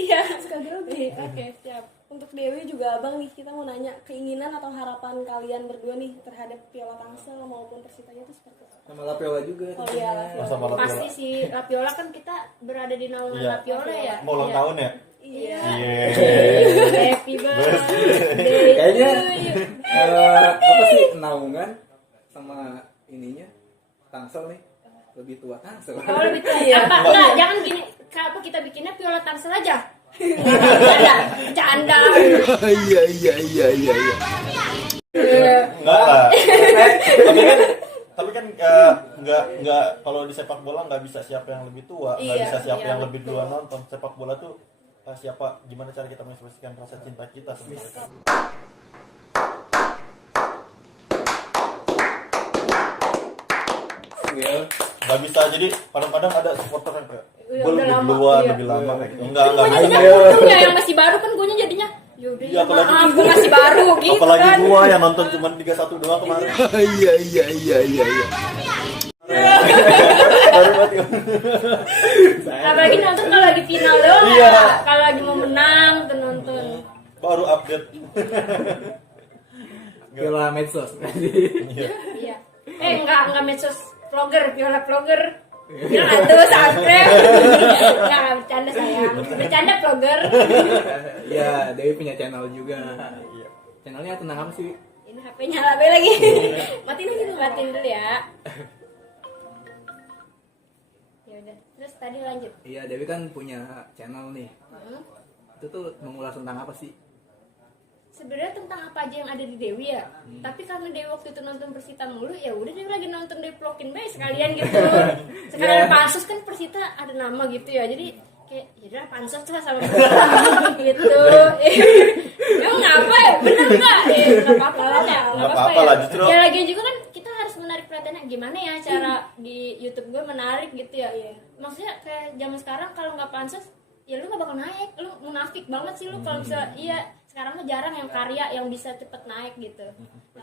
Iya. Suka grogi. Oke siap. Untuk Dewi juga abang nih, kita mau nanya keinginan atau harapan kalian berdua nih terhadap Piala Tangsel maupun Persitanya itu seperti apa? Sama Lapiola juga. Oh iya, Lapiola. Sama Lapiola. Pasti sih Lapiola kan kita berada di naungan Iya. Lapiola ya. Mau ulang Iya. tahun ya? Iya. Happy birthday Kayaknya to you. apa sih, naungan sama ininya Tangsel nih lebih tua Tangsel. Oh lebih tua. Iya. Apa? Enggak, jangan gini. Apa kita bikinnya Viola Tangsel aja? Canda. Iya. Enggak lah. Tapi kan nggak kalau di sepak bola nggak bisa siapa yang lebih tua, nggak Iya, bisa siapa iya, yang lebih betul. duluan nonton. Sepak bola tuh siapa, gimana cara kita mengekspresikan rasa cinta kita sebenarnya. Iya. Nggak bisa, jadi kadang-kadang ada supporter yang kayak Iya, gue udah lebih lama, duluan, iya. lebih lama kayak gitu. Enggak Gue bisa. jadinya Ayo. untung ya yang masih baru kan, gue jadinya yaudah Iya, ya apalagi- maaf gue masih baru gitu Apalagi kan. gua yang nonton cuma 3-1 doang kemarin. Iya. Baru mati. Apalagi nonton kalau lagi final doang Iya. ya. Kalau lagi mau menang tuh nonton. Baru update. Viola medsos. Iya. Iya. Enggak medsos vlogger, Viola vlogger. Jangan tuh subscribe. Enggak bercanda sayang. Bercanda vlogger. Iya, Dewi punya channel juga. Iya. Channelnya tentang apa sih? Ini HP-nya labe lagi. Matiin aja dulu, matiin dulu ya. Ya udah. Terus tadi lanjut. Iya, Dewi kan punya channel nih. Hmm? Itu tuh mengulas tentang apa sih? sebenarnya tentang apa aja yang ada di Dewi ya. Tapi karena Dewi waktu itu nonton Persita mulu, ya udah Dewi lagi nonton Dewi Plokin Bay sekalian gitu. Sekalian pansus kan Persita ada nama gitu ya. Jadi kayak ya pansus lah sama gitu. Emang ngapa ya? Bener nggak? Nggak apa-apa lah ya. Nggak apa-apa lah, justru. Ya lagi juga kan kita harus menarik perhatiannya. Gimana ya cara di YouTube gue menarik gitu ya? Maksudnya kayak zaman sekarang kalau nggak pansus ya lu nggak bakal naik, lu munafik banget sih lu kalau bisa. Iya, sekarang mah jarang yang karya yang bisa cepet naik gitu.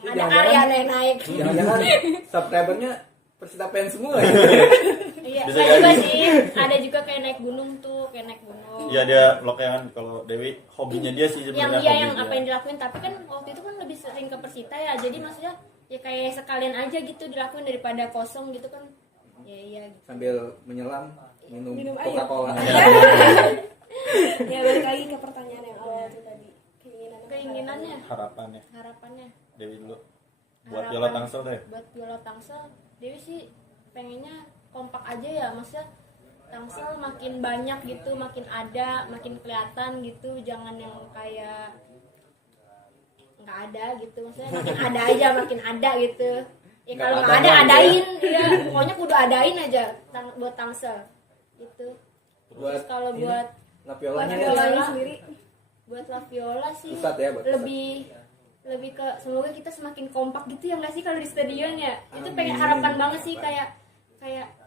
Yang ada karya naik. Jangan-jangan subscribernya Persita fans semua ya. Iya, Bisa ada juga jadi. sih. Ada juga kayak naik gunung tuh, kayak naik gunung. Iya dia vlognya kan, kalau Dewi hobinya dia sih Yang sebenarnya iya hobi yang dia. apa yang dilakuin, tapi kan waktu itu kan lebih sering ke Persita ya. Jadi maksudnya ya kayak sekalian aja gitu dilakuin daripada kosong gitu kan. Ya iya gitu. Sambil menyelam minum Minum air. Coca-Cola. Ya balik lagi ke pertanyaan yang awal itu tadi, Keinginannya, Harapannya harapannya Dewi dulu buat Harapan- Viola Tangsel deh. buat Viola Tangsel, Dewi sih pengennya kompak aja ya, maksudnya Tangsel makin banyak gitu, makin ada, makin kelihatan gitu, jangan yang kayak nggak ada gitu, maksudnya makin ada aja, makin ada gitu. Ya Nggak kalau nggak apa-apa ada gitu ya. adain, ya pokoknya kudu adain aja buat Tangsel gitu. Terus kalau ini, buat La Violanya Buat Viola ya. sendiri, buat La Viola sih Pusat ya, buat pusat. lebih ke semoga kita semakin kompak gitu ya nggak sih kalau di stadion ya. Itu pengen Amin. harapan banget sih, kayak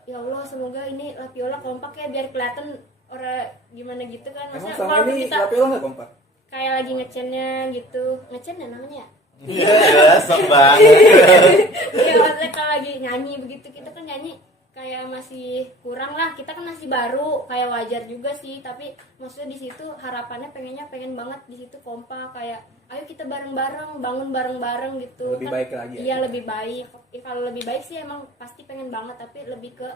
ya Allah semoga ini La Viola kompak ya, biar kelihatan orang gimana gitu kan. Emang Maksudnya sama kalau ini kita La Viola nggak kompak? kayak lagi ngechennya gitu, ngecen ya namanya. Iya, sok banget. Ya maksudnya kalau lagi nyanyi begitu, kita kan nyanyi kayak masih kurang lah, kita kan masih baru, kayak wajar juga sih, tapi maksudnya di situ harapannya pengen banget di situ kompak, kayak ayo kita bareng-bareng bangun bareng-bareng gitu. Lebih Kan, baik lagi ya? iya lebih baik. Ya, kalau lebih baik sih emang pasti pengen banget, tapi lebih ke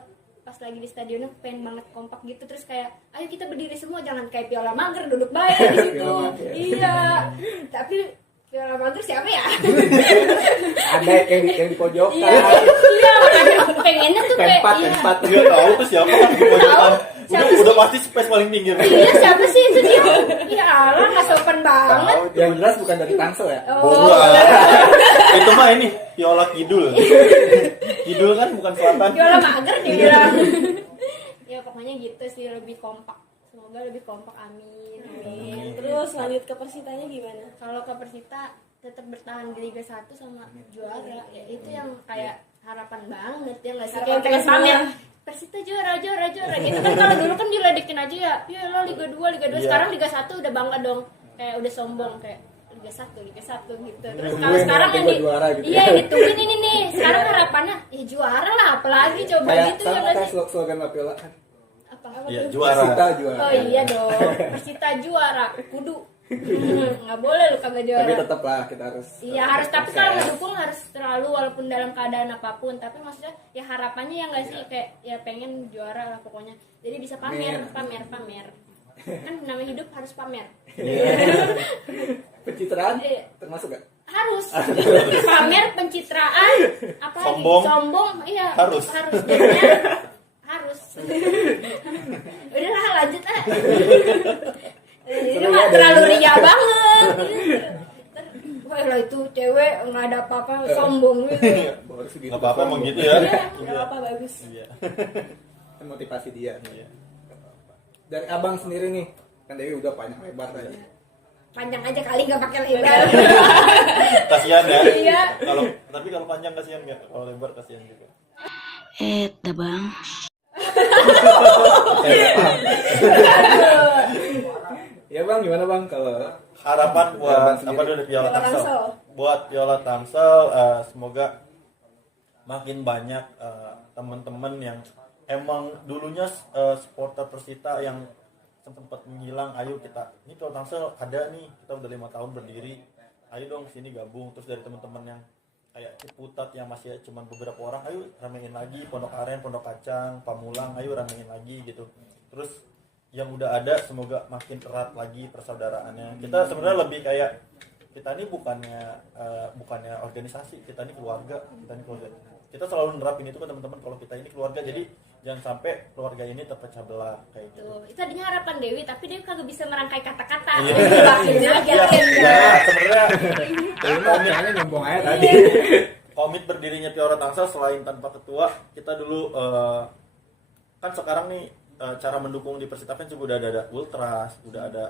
pas lagi di stadionnya pengen banget kompak gitu, terus kayak ayo kita berdiri semua, jangan kayak Viola Mager duduk baik di situ. Viola Mager. Iya, tapi Viola Mager siapa ya? Ada yang di pojokan. Iya, makanya pengennya tuh kayak Pempat, iya. pempat. Nggak tahu tuh siapa kan di pojokan. Siapa Udah sih? pasti space paling pinggir. Iya, siapa sih itu dia? Ya Allah, nggak sopan banget. Tahu, yang jelas bukan dari Tangsel ya. Oh, Itu mah ini Viola Kidul. Kidul kan bukan selatan. Viola Mager dibilang. Ya pokoknya gitu sih, lebih kompak. Semoga lebih kompak, amin. Amin. Terus lanjut ke Persitanya gimana? Kalau ke Persita tetap bertahan di Liga 1 sama juara, ya itu yang kayak harapan banget ya nggak sih, Harapan kayak pengen semua. pamer Persita juara gitu kan. Kalau dulu kan diledekin aja ya lo Liga 2 Iya. sekarang Liga 1 udah bangga dong, kayak udah sombong kayak Liga 1 gitu. Terus kalau Nungguin sekarang sampai yang buat juara gitu. iya yang ditungguin ini nih, sekarang harapannya ya juara lah, apalagi coba Kayak gitu ya sama nggak kayak sih? slogan La Viola kan. Apa? Iya, juara. Persita juara. Oh iya dong, Persita juara kudu. Nggak boleh lu kagak juara. Tapi tetap lah kita harus. Iya harus, tapi kalau sukses. ngedukung harus terlalu walaupun dalam keadaan apapun. Tapi maksudnya ya harapannya ya nggak sih, kayak ya pengen juara lah pokoknya. Jadi bisa pamer. Kan namanya hidup harus pamer. Pencitraan Iya. termasuk gak? Harus pamer, pencitraan, apa Sombong. lagi? Sombong, iya Harus. jadinya harus. Udahlah lanjut ah. Ini Seru mah ya, terlalu dari- ria banget. Wah lah itu cewek nggak ada apa-apa, sombong gitu. Baru segitu. Nggak apa-apa emang gitu ya. Iya. Gak apa bagus. Iya. Motivasi dia. Iya. Dari abang sendiri nih, kan Dewi udah panjang lebar tadi. Panjang aja kali nggak pakai lebar. Kasihan ya. Iya. Tapi kalau panjang kasihan nggak? Kalau lebar kasihan juga. Dah bang. Ya bang, gimana bang kalau Harapan buat Harapan apa sendiri. dulu Viola Viola Tangsel? Tangsel. Buat Viola Tangsel, semoga makin banyak teman-teman yang emang dulunya supporter Persita yang sempat menghilang. Ayo kita, ini Viola Tangsel ada nih, kita udah 5 tahun berdiri. Ayo dong sini gabung. Terus dari teman-teman yang kayak Ciputat yang masih cuma beberapa orang, ayo ramein lagi. Pondok Aren, Pondok Kacang, Pamulang, ayo ramein lagi gitu. Terus yang udah ada semoga makin erat lagi persaudaraannya. Kita sebenarnya lebih kayak kita ini bukannya organisasi, kita ini keluarga, kita selalu nerapin itu ke teman-teman kalau kita ini keluarga. Jadi jangan sampai keluarga ini terpecah belah kayak gitu. Tuh, itu tadinya harapan Dewi, tapi Dewi kagak bisa merangkai kata-kata. Iya. Jadi maksudnya Ya, sebenarnya Kayaknya nyombong aja tadi. komit berdirinya Piora Tangsel selain tanpa ketua, kita dulu kan sekarang nih cara mendukung di Persita juga udah ada ultras, udah ada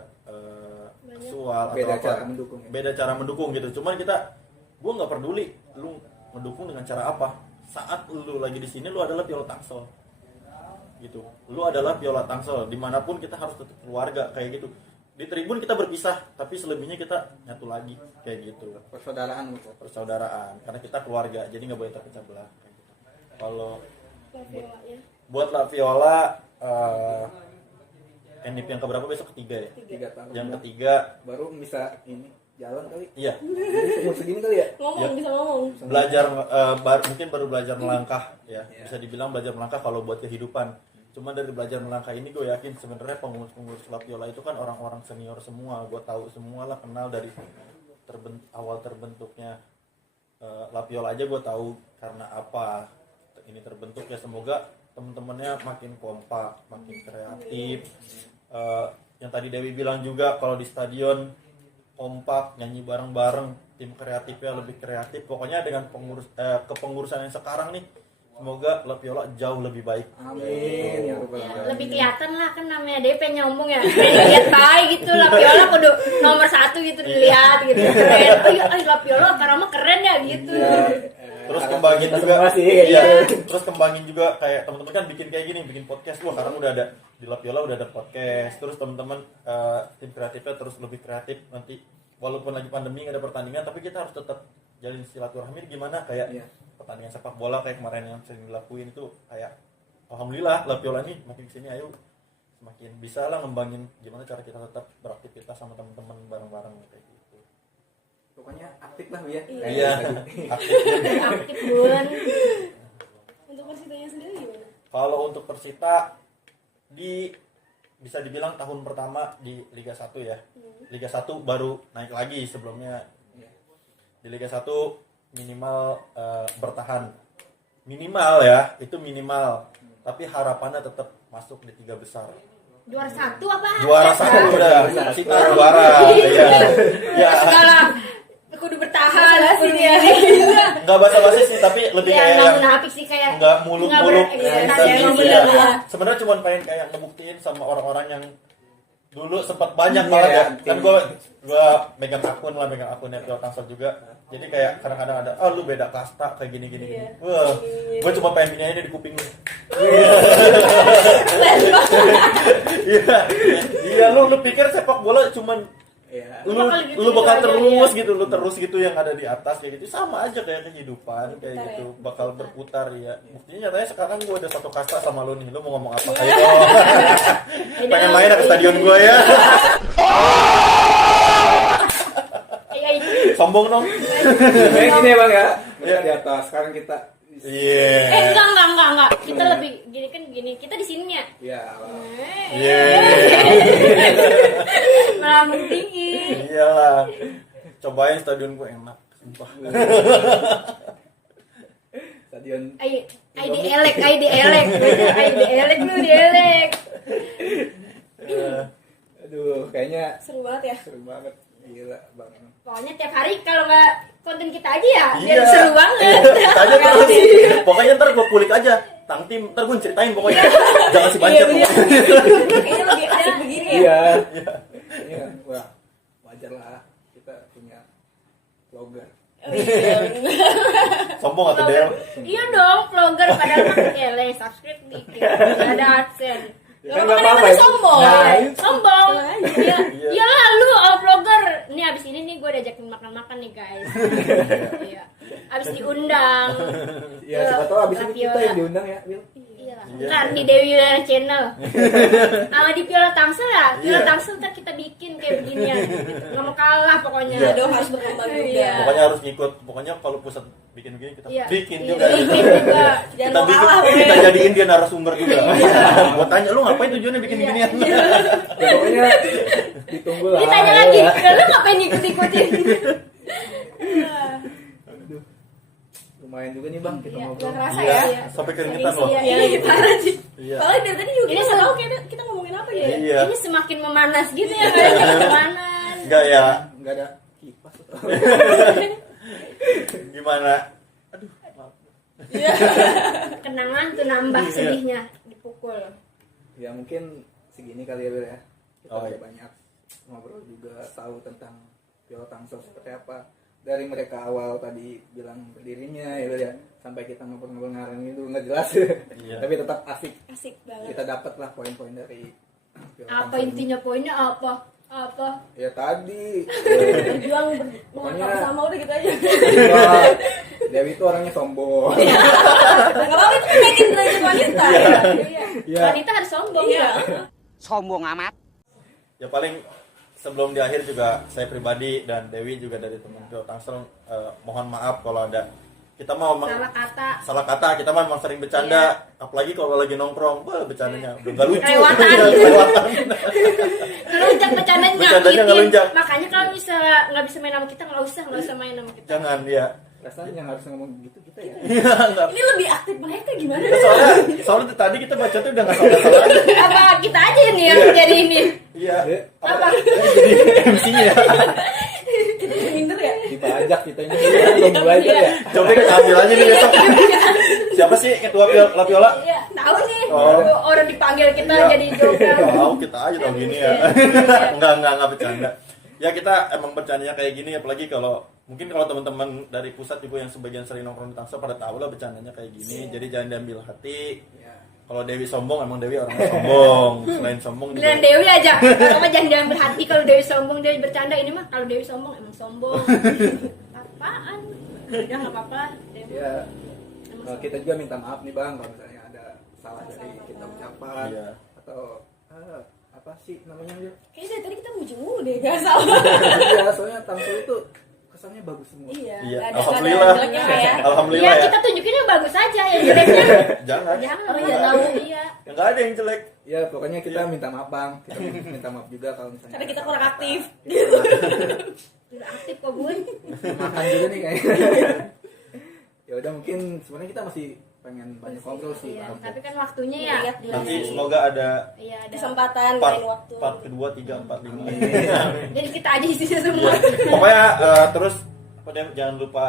visual atau Beda apa. cara mendukung ya. Beda cara mendukung gitu. Cuman gue nggak peduli lu mendukung dengan cara apa. Saat lu lagi di sini lu adalah Piora Tangsel. Gitu. Lu adalah Piora Tangsel, dimanapun kita harus tetap keluarga kayak gitu. Di tribun kita berpisah, tapi selebihnya kita nyatu lagi kayak gitu. Persaudaraan gitu. Persaudaraan, karena kita keluarga, jadi nggak boleh terpecah belah. Kayak gitu. Kalau Laviola ya. buat La Viola, NIP yang keberapa besok? Ketiga ya? 3 tahun. Yang ketiga, Baru bisa ini jalan kali. iya, Jadi umur segini kali ya. Ngomong Ya. bisa ngomong. belajar mungkin baru belajar melangkah ya, bisa dibilang belajar melangkah kalau buat kehidupan. Cuma dari belajar melangkah ini gue yakin sebenarnya pengurus-pengurus La Viola itu kan orang-orang senior semua, gue tahu semua lah, kenal dari awal terbentuknya La Viola aja gue tahu karena apa ini terbentuk ya. Semoga temen-temennya makin kompak, makin kreatif. Yang tadi Dewi bilang juga kalau di stadion kompak, nyanyi bareng-bareng, tim kreatifnya lebih kreatif. Pokoknya dengan kepengurusan yang sekarang nih, semoga La Viola jauh lebih baik. Amin ya rabbal Ya, alamin. lebih kelihatan lah kan namanya DP nyombong ya, lihat baik gitu. Lapiola kudu nomor 1 gitu dilihat gitu, keren. Oh iya, Lapiola karena keren ya gitu. Terus kembangin Kita juga, semua sih, iya. gitu. Terus kembangin juga kayak teman-teman kan bikin kayak gini, bikin podcast. Wah, sekarang udah ada di La Viola udah ada podcast. Terus teman-teman tim kreatifnya terus lebih kreatif nanti. Walaupun lagi pandemi nggak ada pertandingan, tapi kita harus tetap jalin silaturahmi. Gimana kayak Iya. pertandingan sepak bola kayak kemarin yang sering dilakuin itu, kayak alhamdulillah La Viola nih makin kesini, ayo semakin bisa lah ngembangin gimana cara kita tetap beraktivitas sama teman-teman bareng-bareng kayak gitu. Pokoknya aktif lah ya. Iya, aktif. Aktif Bun. Untuk Persitanya sendiri gimana? Kalau untuk Persita bisa dibilang tahun pertama di Liga 1 ya. Liga 1 baru naik lagi, sebelumnya di Liga 1 minimal bertahan. Minimal ya, itu minimal. Tapi harapannya tetap masuk di 3 besar. Juara 1 apa? Juara 1 udah, Persita juara. Iya. Ya, Segala kudu bertahan kudu ya. enggak basa-basi sih, tapi lebih Ya kayak nggak yang munafik sih, kayak nggak muluk-muluk ekspektasi gitu. emang Iya. bener ya. Sebenarnya cuma pengen kayak ngebuktiin sama orang-orang yang dulu sempat banyak Iya, banget ya. tim. Kan gue megang akunnya Piora Tangsel juga. Jadi kayak kadang-kadang ada, lu beda kasta kayak gini. Iya. Wah, gue cuma pengen gini aja di kuping lu. Iya, lu pikir sepak bola cuman Iya. lu bakal terus gitu, lu terus gitu yang ada di atas kayak gitu. Sama aja kayak kehidupan kayak Berputar gitu, ya? bakal berputar ya. Buktinya nyatanya sekarang gue udah satu kasta sama lu nih. Lu mau ngomong apa? Ayo. Pengen main ke stadion gue ya. Iya itu. Sombong dong. Kayak gini ya Bang ya. Mereka di atas, sekarang kita Iya. Enggak. Kita lebih gini kan gini. Kita di sininya. ya Iya. Melambung tinggi. Iyalah. Cobain stadion gue enak, sumpah. stadion ID elek lu dielek. aduh kayaknya Seru banget ya. seru banget. Gila Bang. Pokoknya tiap hari kalau nggak konten kita aja ya, biar Iya. seru banget. Kita aja terus. Pokoknya ntar gue kulik aja. Tang tim, ntar gue ceritain pokoknya. Jangan si bancet pokoknya. Kayaknya lebih asik begini ya. Iya. Iya. Wah, wajar lah kita punya vlogger. Sombong atau Del? Iya dong, vlogger padahal kan elek, subscribe dikit, nggak ada adsense. Ya kan Nggak nggak apa-apa, apa-apa. sombong. Nah, itu Sombong. Iya. Iya. Iyalah lu vlogger. Nih abis ini nih gue diajakin makan-makan nih guys. Iya. Abis diundang. ya siapa tahu abis ini kita yang diundang ya, Wil. Iya. Iya. Ntar di Dewi Yuliana Channel. Sama di Piala Tangsel ya. Piala Iya. Tangsel ntar kita bikin kayak beginian. Nggak mau kalah pokoknya. Iya. Dong harus berkembang juga. Iya. Pokoknya harus ngikut. Pokoknya kalau pusat bikin begini kita Iya. bikin Iya, juga. bikin juga. Jangan Kita mau bikin, kalah. kita jadiin dia narasumber juga. Gua tanya lu ngapain tujuannya bikin Iya. beginian? Ya, pokoknya ditunggu lah. Ditanya ya. lagi, lu ngapain ikut-ikutin? Aduh. lumayan juga nih bang kita Iya, ngobrol. nggak kerasa Iya, ya. sampai keringetan loh. Iya, iya, parah sih. Iya. Soalnya dari tadi juga Ini kita nggak tahu kita ngomongin apa ya. Iya. Ini semakin memanas gitu ya, kayaknya memanas. Enggak ya. Nggak ada kipas. Gimana? Aduh, maaf. Kenangan tuh nambah Iya. sedihnya dipukul. Ya mungkin segini kali ya Bil ya. Kita Oh, udah iya. banyak ngobrol juga tahu tentang Piala Tangsel seperti apa. Dari mereka awal tadi bilang berdirinya ya Bil ya, sampai kita ngobrol-ngobrol ngarang itu nggak jelas. Iya. Tapi tetap asik. Asik banget. Kita dapat lah poin-poin dari Piala Apa Tangsel ini. intinya poinnya apa? Apa? Ya tadi Berjuang Pokoknya- sama udah gitu aja. Wah, Dewi itu orangnya sombong. Nggak apa-apa itu kan naikin derajat wanita. Iya. Iya. Wanita harus sombong Iya. ya. Sombong amat. Ya paling sebelum di akhir juga saya pribadi dan Dewi juga dari teman Piala Tangsel mohon maaf kalau ada kita mau Salah kata. kita memang sering bercanda, apalagi kalau lagi nongkrong, wah bercandanya udah nggak lucu. Kelewatan. Kelewatan. Ngelunjak bercandanya Bercandanya nyakitin. ngelunjak. Makanya kalau bisa nggak bisa main sama kita nggak usah main sama kita. Jangan ya. Rasanya yang harus ngomong gitu kita ya. Iya, nggak. Ini lebih aktif mereka gimana? Soalnya tadi kita baca tuh udah nggak salah-salah. Apa kita aja nih yang jadi ini? Iya. Apa? Jadi MC-nya. Kita jadi minder ya. Dibajak kita ini belum belajar ya. Coba kita ambil aja nih besok. Siapa sih ketua Lapiola? Iya, tahu nih. Oh. Orang dipanggil kita Iya. jadi joker. Tahu kita aja tahu gini ya. Enggak bercanda. Ya kita emang bercandanya kayak gini, apalagi kalau mungkin kalau teman-teman dari pusat juga yang sebagian sering nongkrong di Tangsel pada tahu lah bercandanya kayak gini. Jadi jangan diambil hati. Ya. Kalau Dewi sombong, emang Dewi orangnya sombong. Selain sombong Bilang juga. Dewi aja. Kamu jangan diambil hati kalau Dewi sombong, Dewi bercanda ini mah kalau Dewi sombong emang sombong. Apaan? Udah nggak apa-apa. Dewi. Ya, kita juga minta maaf nih bang kalau misalnya ada salah dari kita ucapan Iya. atau apa sih namanya ya? Kayaknya dari tadi kita muji mulu deh, gak salah. Iya, soalnya Tangsel itu kesannya bagus semua. Iya. Iya, nggak ada alhamdulillah. jeleknya lah ya. Alhamdulillah Iya, ya. kita tunjukin yang bagus aja, yang jeleknya Jangan. jangan. Oh, Iya, iya. tahu. Iya. Ya nggak ada yang jelek. Ya pokoknya kita minta maaf bang, kita minta maaf juga kalau misalnya Karena kita ada kurang salah aktif. kata. Udah aktif kok gue. Makan juga nih kayaknya. Ya udah mungkin sebenarnya kita masih pengen banyak ngobrol sih. Iya, Bang. tapi kan waktunya ya. Iya. Nanti semoga ada Iya, ada. Kesempatan part lain waktu. part kedua, 3, 4, 5. Jadi kita aja isinya semua. Pokoknya terus apa deh, jangan lupa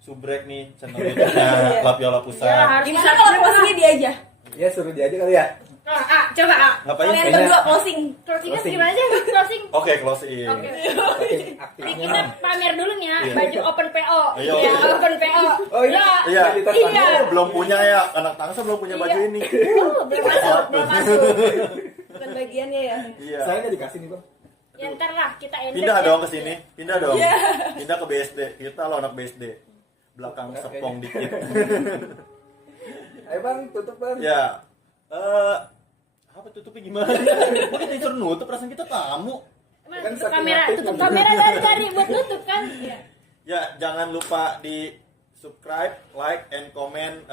subrek nih channel YouTube-nya Iya. Lapiola Ya, Pusat. harus Gimana kalau closingnya dia aja? Ya suruh dia aja kali ya. Coba Ngapain? Kalian kayaknya- berdua closing. closingnya Closing. gimana aja? Closing. Oke, closing. Oke. Oke, Jadi aktifnya. kita pamer dulu nih ya, Iya. baju open PO. Iya. Ya, open PO. Oh, iya. Iya. Identitas Iya. Tangsel. Oh, belum punya ya, anak Tangsel belum punya baju Iya. ini. Belum masuk, belum masuk. Bukan bagiannya ya. Iya. Saya nggak dikasih nih bang. Ya ntar lah kita endorse. Pindah ya. dong ke sini. Pindah dong. Iya. Pindah ke BSD. Kita lo anak BSD. Belakang sepong dikit. Ayo bang, tutup bang. Ya. Apa tutupnya gimana? Kok kita disuruh nutup, perasaan kita tamu. Emang Kan tutup saking kamera, aktif tutup gitu. kamera dari buat nutup kan? Iya. Ya, jangan lupa di subscribe, like, and comment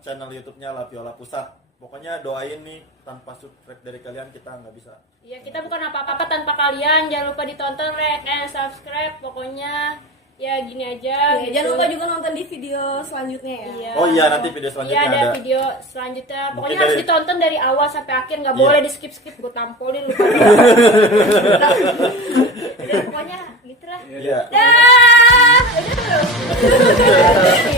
channel YouTube-nya Lapiola Pusat. Pokoknya doain nih, tanpa subscribe dari kalian kita nggak bisa. Iya, kita bukan apa-apa tanpa kalian. Jangan lupa ditonton, like, and subscribe. Pokoknya ya gini aja. Ya, gitu. jangan lupa juga nonton di video selanjutnya ya. Iya. Oh iya, nanti video Iya, selanjutnya ada ada. video selanjutnya. Pokoknya Mungkin harus dari- ditonton dari awal sampai akhir, nggak Iya. boleh di skip gue tampolin lu. Udah, pokoknya gitulah. Iya. Dah. Udah.